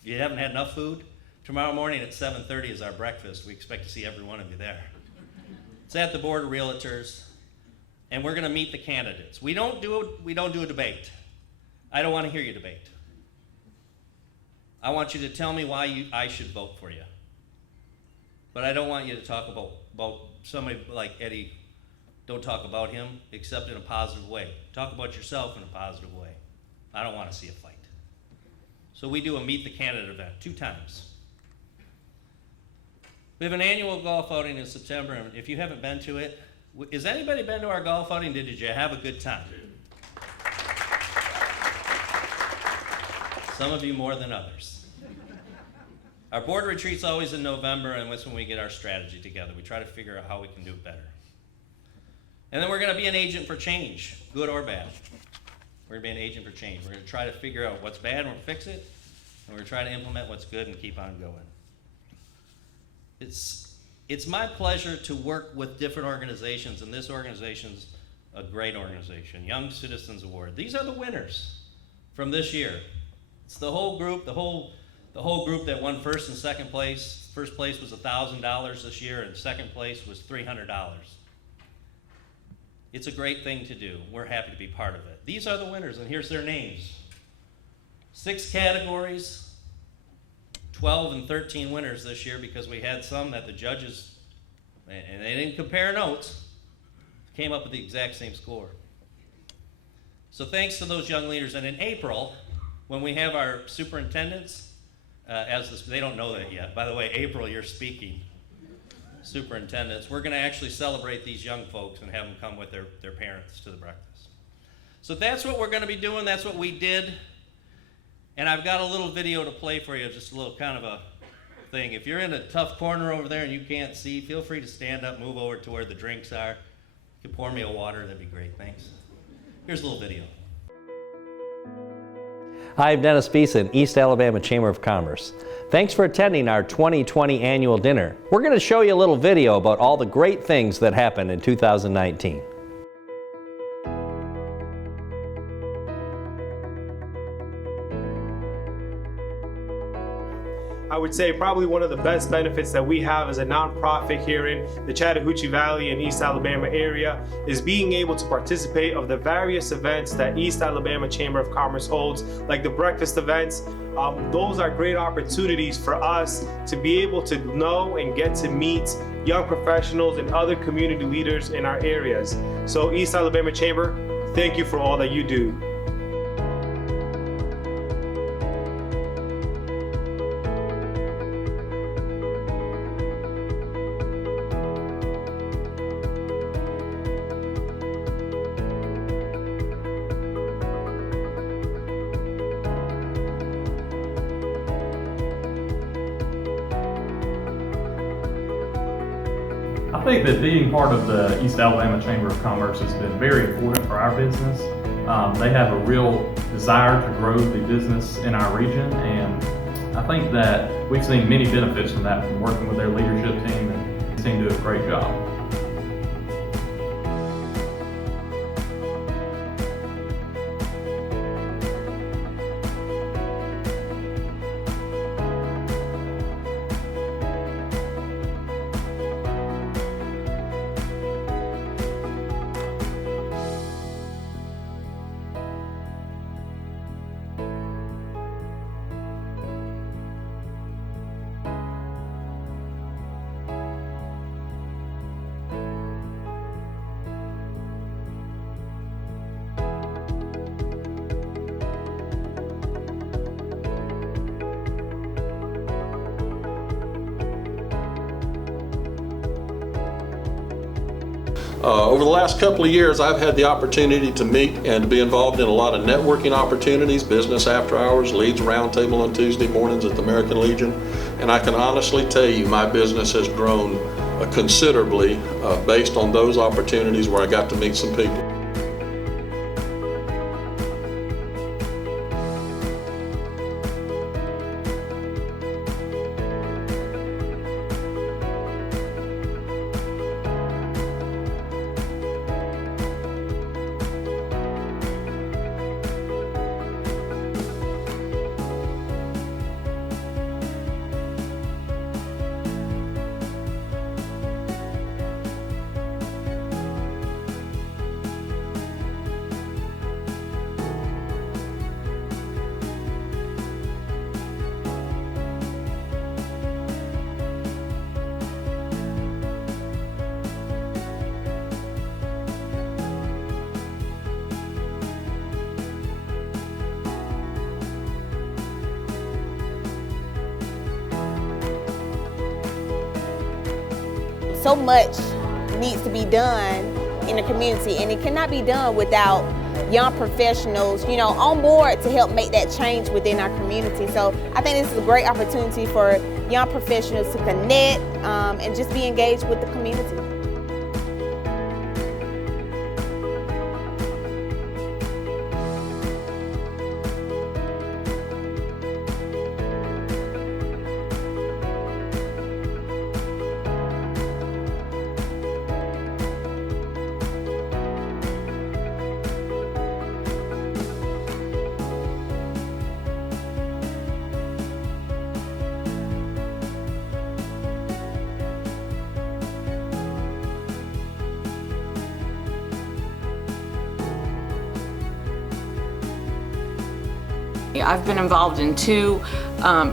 if you haven't had enough food, tomorrow morning at 7:30 is our breakfast. We expect to see every one of you there. It's at the Board of Realtors, and we're going to meet the candidates. We don't do a debate. I don't want to hear you debate. I want you to tell me why I should vote for you. But I don't want you to talk about somebody like Eddie. Don't talk about him except in a positive way. Talk about yourself in a positive way. I don't want to see a fight. So we do a Meet the Candidate event 2 times. We have an annual golf outing in September, and if you haven't been to it, has anybody been to our golf outing? Did you have a good time? Some of you more than others. Our board retreat's always in November, and that's when we get our strategy together. We try to figure out how we can do it better. And then we're going to be an agent for change, good or bad. We're going to be an agent for change. We're going to try to figure out what's bad and we'll fix it, and we're going to try to implement what's good and keep on going. It's my pleasure to work with different organizations, and this organization's a great organization, Young Citizens Award. These are the winners from this year. It's the whole group, the whole group that won first and second place. First place was $1,000 this year, and second place was $300. It's a great thing to do. We're happy to be part of it. These are the winners, and here's their names. 6 categories, 12 and 13 winners this year, because we had some that the judges, and they didn't compare notes, came up with the exact same score. So thanks to those young leaders. And in April, when we have our superintendents, they don't know that yet. By the way, April, you're speaking. Superintendents, we're going to actually celebrate these young folks and have them come with their parents to the breakfast. So that's what we're going to be doing. That's what we did. And I've got a little video to play for you, just a little kind of a thing. If you're in a tough corner over there and you can't see, feel free to stand up, move over to where the drinks are. You can pour me a water, that'd be great. Thanks. Here's a little video. Hi, I'm Dennis Beeson, East Alabama Chamber of Commerce. Thanks for attending our 2020 annual dinner. We're going to show you a little video about all the great things that happened in 2019. I would say probably one of the best benefits that we have as a nonprofit here in the Chattahoochee Valley and East Alabama area is being able to participate of the various events that East Alabama Chamber of Commerce holds, like the breakfast events. Those are great opportunities for us to be able to know and get to meet young professionals and other community leaders in our areas. So East Alabama Chamber, thank you for all that you do. I think that being part of the East Alabama Chamber of Commerce has been very important for our business. They have a real desire to grow the business in our region, and I think that we've seen many benefits from that, from working with their leadership team, and the team do a great job. Over the last couple of years, I've had the opportunity to meet and to be involved in a lot of networking opportunities, business after hours, leads roundtable on Tuesday mornings at the American Legion. And I can honestly tell you my business has grown considerably based on those opportunities where I got to meet some people. So much needs to be done in the community, and it cannot be done without young professionals, on board to help make that change within our community. So I think this is a great opportunity for young professionals to connect and just be engaged with the community. I've been involved in two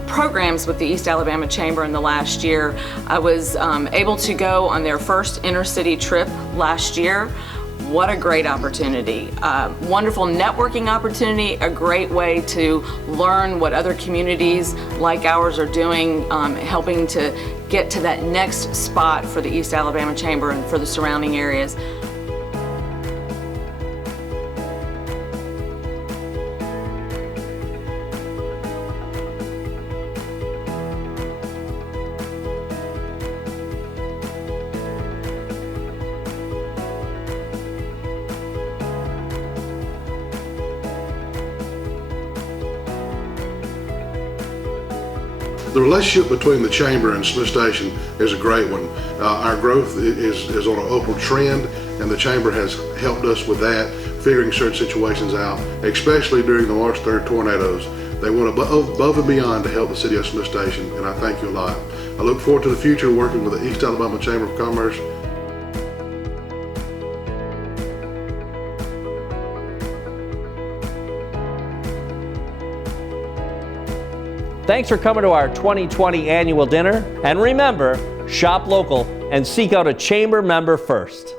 programs with the East Alabama Chamber in the last year. I was able to go on their first intercity trip last year. What a great opportunity. Wonderful networking opportunity, a great way to learn what other communities like ours are doing, helping to get to that next spot for the East Alabama Chamber and for the surrounding areas. The relationship between the Chamber and Smith Station is a great one. Our growth is on an upward trend, and the Chamber has helped us with that, figuring certain situations out, especially during the March 3rd tornadoes. They went above and beyond to help the city of Smith Station, and I thank you a lot. I look forward to the future working with the East Alabama Chamber of Commerce. Thanks for coming to our 2020 annual dinner. And remember, shop local and seek out a Chamber member first.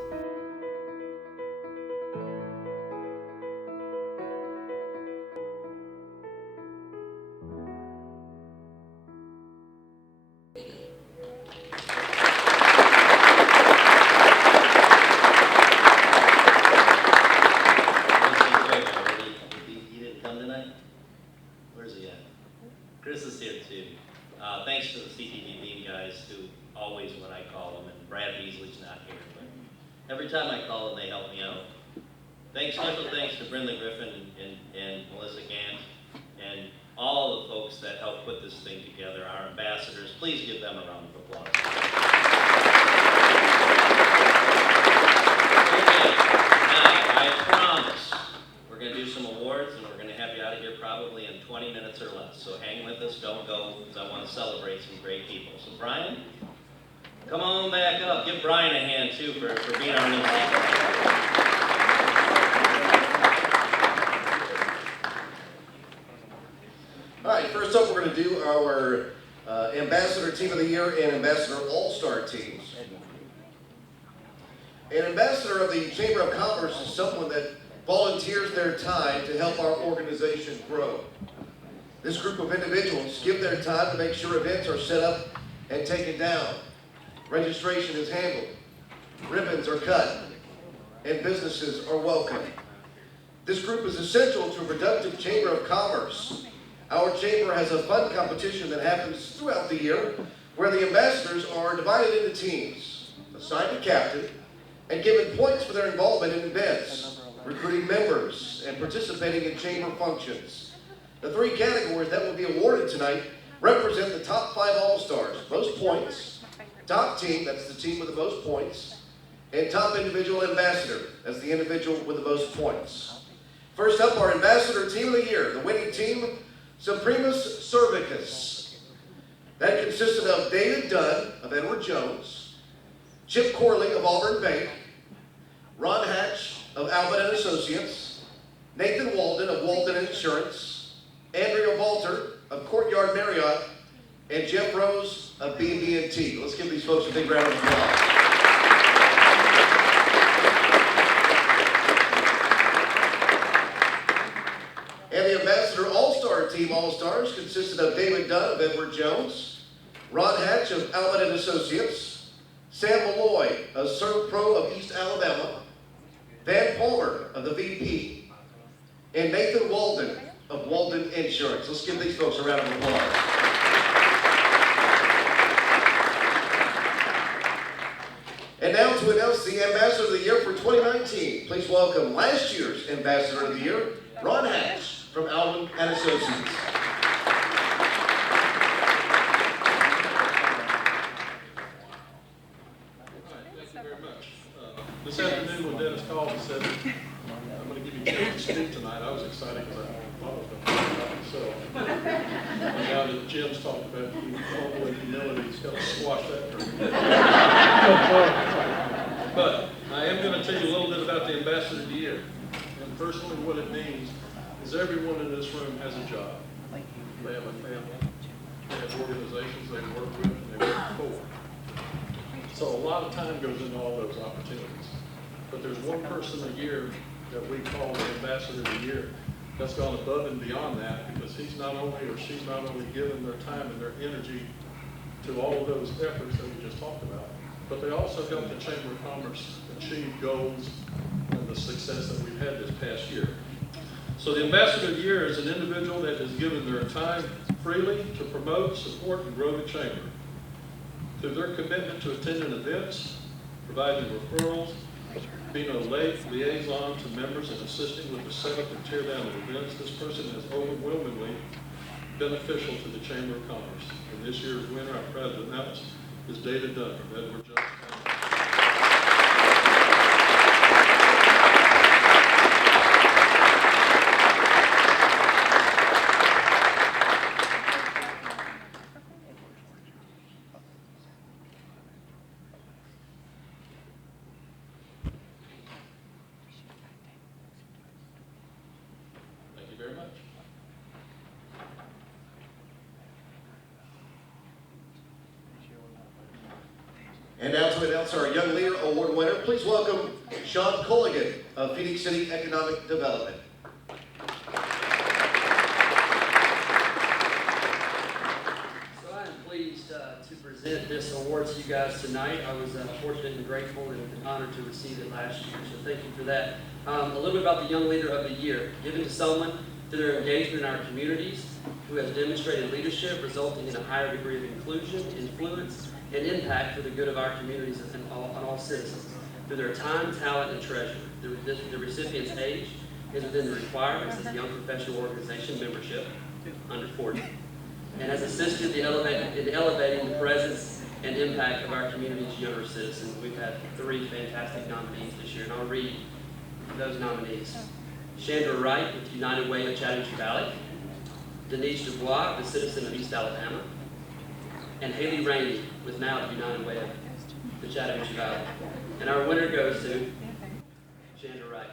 Chris is here too. Thanks to the CTV team guys who always, when I call them, and Brad Beasley's not here, but every time I call them, they help me out. Special thanks to Brenda Griffin and Melissa Gant, and all the folks that helped put this thing together, our ambassadors. Please give them a round of applause. Okay, now I promise we're going to do some awards and we're going to have you out of here probably in 20 minutes or less. So hang with us, don't go, because I want to celebrate some great people. So Brian, come on back up. Give Brian a hand too for being our new speaker. All right, first up, we're going to do our Ambassador Team of the Year and Ambassador All-Star teams. An ambassador of the Chamber of Commerce is someone that volunteers their time to help our organization grow. This group of individuals give their time to make sure events are set up and taken down, registration is handled, ribbons are cut, and businesses are welcome. This group is essential to a productive Chamber of Commerce. Our chamber has a fun competition that happens throughout the year where the ambassadors are divided into teams, assigned a captain, and given points for their involvement in events, recruiting members, and participating in chamber functions. The three categories that will be awarded tonight represent the top 5 All-Stars, most points, top team, that's the team with the most points, and top individual ambassador, that's the individual with the most points. First up, our Ambassador Team of the Year, the winning team, Supremus Cervicus. That consisted of David Dunn of Edward Jones, Chip Corley of Auburn Bank, Ron Hatch of Albin & Associates, Nathan Walden of Walden Insurance, Andrea Walter of Courtyard Marriott, and Jeff Rose of B&B&T. Let's give these folks a big round of applause. And the Ambassador All-Star Team All-Stars consisted of David Dunn of Edward Jones, Ron Hatch of Albin & Associates, Sam Malloy of ServPro of East Alabama, Van Palmer of the VP, and Nathan Walden of Walden Insurance. Let's give these folks a round of applause. And now to announce the Ambassador of the Year for 2019. Please welcome last year's Ambassador of the Year, Ron Hatch from Albin & Associates. This afternoon when Dennis called and said, I'm going to give you a chance to speak tonight, I was excited because I thought I was going to talk about myself. And now that Jim's talked about humble and humility, he's got to squash that term. But I am going to tell you a little bit about the Ambassador of the Year. And personally what it means is everyone in this room has a job. They have a family, they have organizations they work with and they work for. So a lot of time goes into all those opportunities. But there's one person a year that we call the Ambassador of the Year that's gone above and beyond that because he's not only or she's not only given their time and their energy to all of those efforts that we just talked about, but they also help the Chamber of Commerce achieve goals and the success that we've had this past year. So the Ambassador of the Year is an individual that has given their time freely to promote, support, and grow the Chamber. Through their commitment to attending events, providing referrals, being a liaison to members and assisting with the setup and tear down of events, this person is overwhelmingly beneficial to the Chamber of Commerce. And this year's winner, I'm proud to announce, is David Dunn from Edward Jones. Very much. And now to announce our Young Leader Award winner, please welcome Sean Colligan of Phoenix City Economic Development. So I am pleased to present this award to you guys tonight. I was fortunate and grateful and honored to receive it last year, so thank you for that. A little bit about the Young Leader of the Year, given to someone through their engagement in our communities, who has demonstrated leadership resulting in a higher degree of inclusion, influence, and impact for the good of our communities and all citizens, through their time, talent, and treasure. The recipient's age is within the requirements of the Young Professional Organization membership. under 40, and has assisted in elevating the presence and impact of our community's younger citizens. We've had 3 fantastic nominees this year, and I'll read those nominees. Chandra Wright with United Way of Chattahoochee Valley, Denise Dubois, the citizen of East Alabama, and Haley Rainey with now the United Way of the Chattahoochee Valley. And our winner goes to Chandra Wright.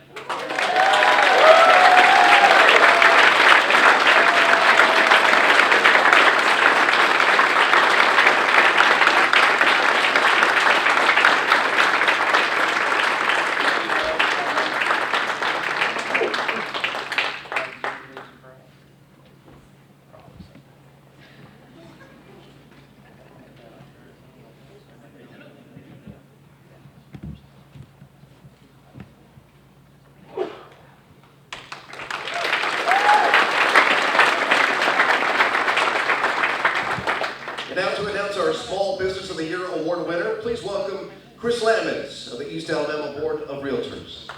And now to announce our Small Business of the Year Award winner, please welcome Chris Lamons of the East Alabama Board of Realtors.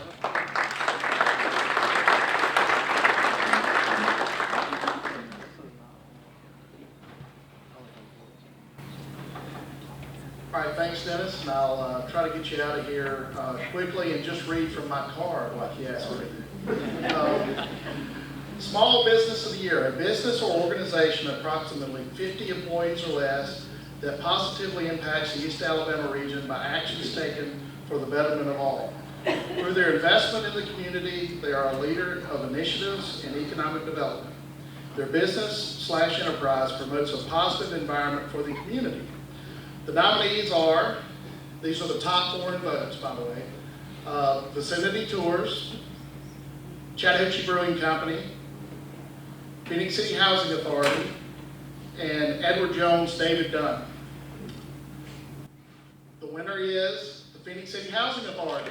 All right, thanks, Dennis, and I'll try to get you out of here quickly and just read from my card like you asked me to. Small Business of the Year, a business or organization of approximately 50 employees or less that positively impacts the East Alabama region by actions taken for the betterment of all. Through their investment in the community, they are a leader of initiatives and economic development. Their business/enterprise promotes a positive environment for the community. The nominees are, these are the top 4 in votes, by the way, Vicinity Tours, Chattahoochee Brewing Company, Phoenix City Housing Authority, and Edward Jones David Dunn. The winner is the Phoenix City Housing Authority.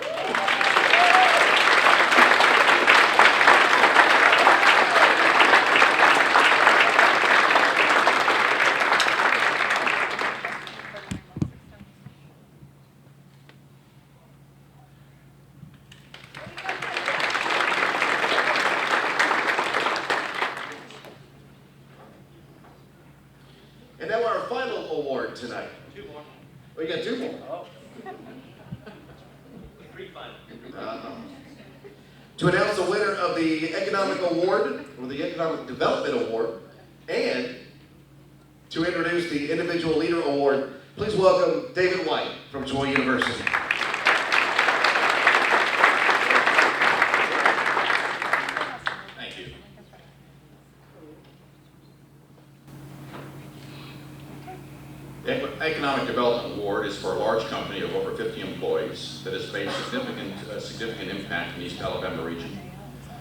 And now our final award tonight. 2 more. Oh, you got 2 more. Oh. 3 final. To announce the winner of the Economic Award, or the Economic Development Award, and to introduce the Individual Leader Award, please welcome David White from Troy University. Thank you. The Economic Development Award is for a large company of over 50 employees that has made significant impact in the East Alabama region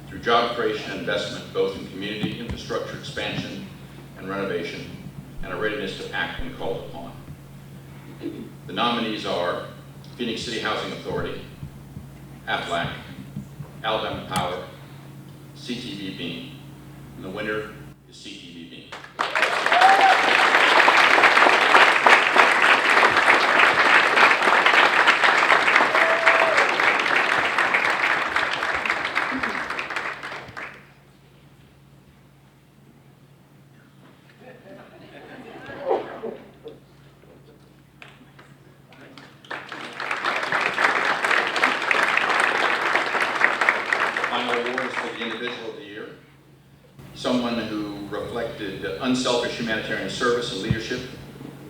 through job creation and investment both in community infrastructure expansion and renovation, and a readiness to act when called upon. The nominees are Phoenix City Housing Authority, AFLAC, Alabama Power, CTV Beam, and the winner is CTV Beam. Someone who reflected unselfish humanitarian service and leadership,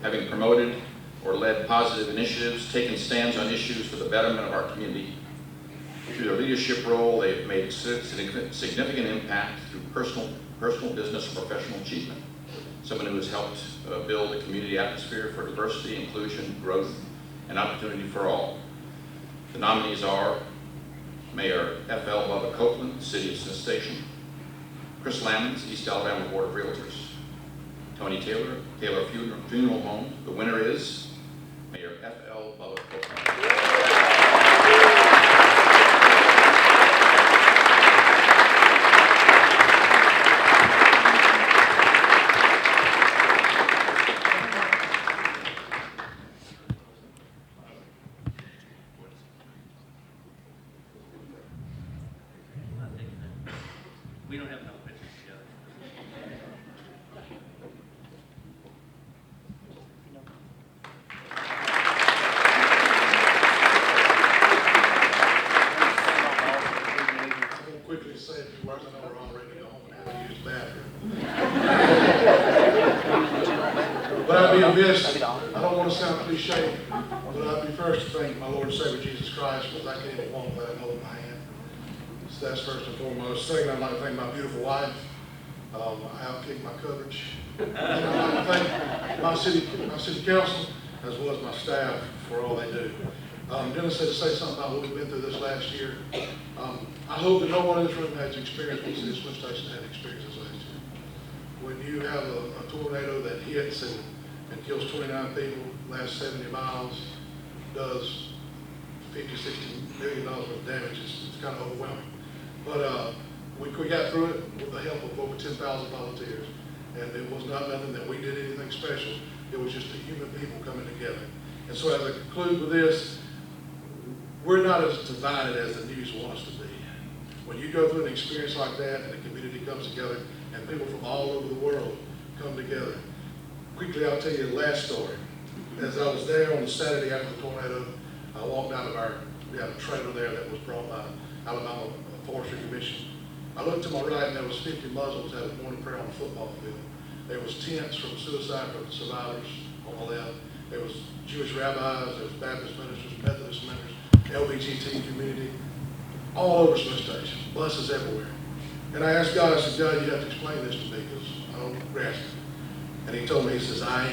having promoted or led positive initiatives, taken stands on issues for the betterment of our community. Through their leadership role, they've made significant impact through personal, business, and professional achievement. Someone who has helped build a community atmosphere for diversity, inclusion, growth, and opportunity for all. The nominees are Mayor F.L. Bubba Copeland, City of Smith Station; Chris Lamons, East Alabama Board of Realtors; Tony Taylor, Taylor Funeral Home. The winner is Mayor F.L. Bubba Copeland. We don't have enough pictures together. words, I know we're all ready to go home and have to use the bathroom. But I'd be amiss, I don't want to sound cliche, but I'd be first to thank my Lord and Savior Jesus Christ, because I can't even walk without him holding my hand. So that's first and foremost. Second, I'd like to thank my beautiful wife. I outkicked my coverage. And I'd like to thank my city council, as well as my staff, for all they do. Dennis said to say something about what we've been through this last year. I hope that no one in this room has experienced what this lift station had experienced this last year. When you have a tornado that hits and kills 29 people, lasts 70 miles, does $50, $60 million worth of damage, it's kind of overwhelming. But we got through it with the help of over 10,000 volunteers. And it was not nothing that we did anything special. It was just the human people coming together. And so as I conclude with this, we're not as divided as the news wants us to be. When you go through an experience like that and the community comes together and people from all over the world come together. Quickly, I'll tell you the last story. As I was there on the Saturday after the tornado, I walked out of we had a trailer there that was brought by Alabama Forestry Commission. I looked to my right and there was 50 Muslims having morning prayer on the football field. There was tents from suicide survivors on the left. There was Jewish rabbis, there was Baptist ministers, Methodist ministers, LGBT community, all over Smith Station, buses everywhere. And I asked God, I said, God, you have to explain this to me because I don't grasp it. And he told me, he says, I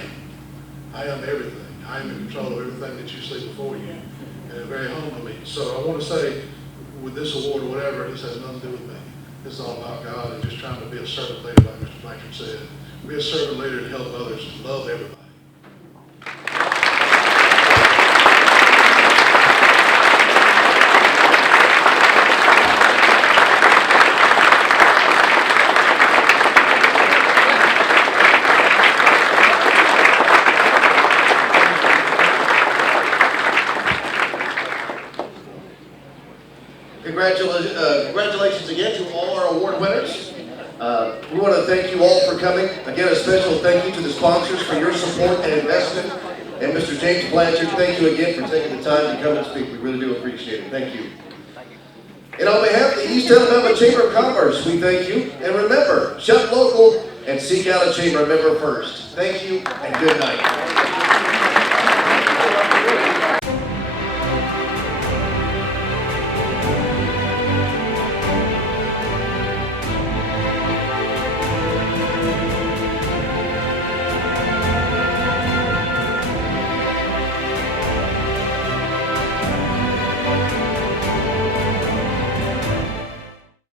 am everything. I am in control of everything that you see before you. And it's very humble to me. So I want to say, with this award or whatever, this has nothing to do with me. It's all about God and just trying to be a servant leader, like Mr. Blanchard said. Be a servant leader and help others, love everybody. Congratulations again to all our award winners. We want to thank you all for coming. Again, a special thank you to the sponsors for your support and investment. And Mr. James Blanchard, thank you again for taking the time to come and speak. We really do appreciate it. Thank you. And on behalf of the East Alabama Chamber of Commerce, we thank you. And remember, shop local and seek out a chamber member first. Thank you and good night.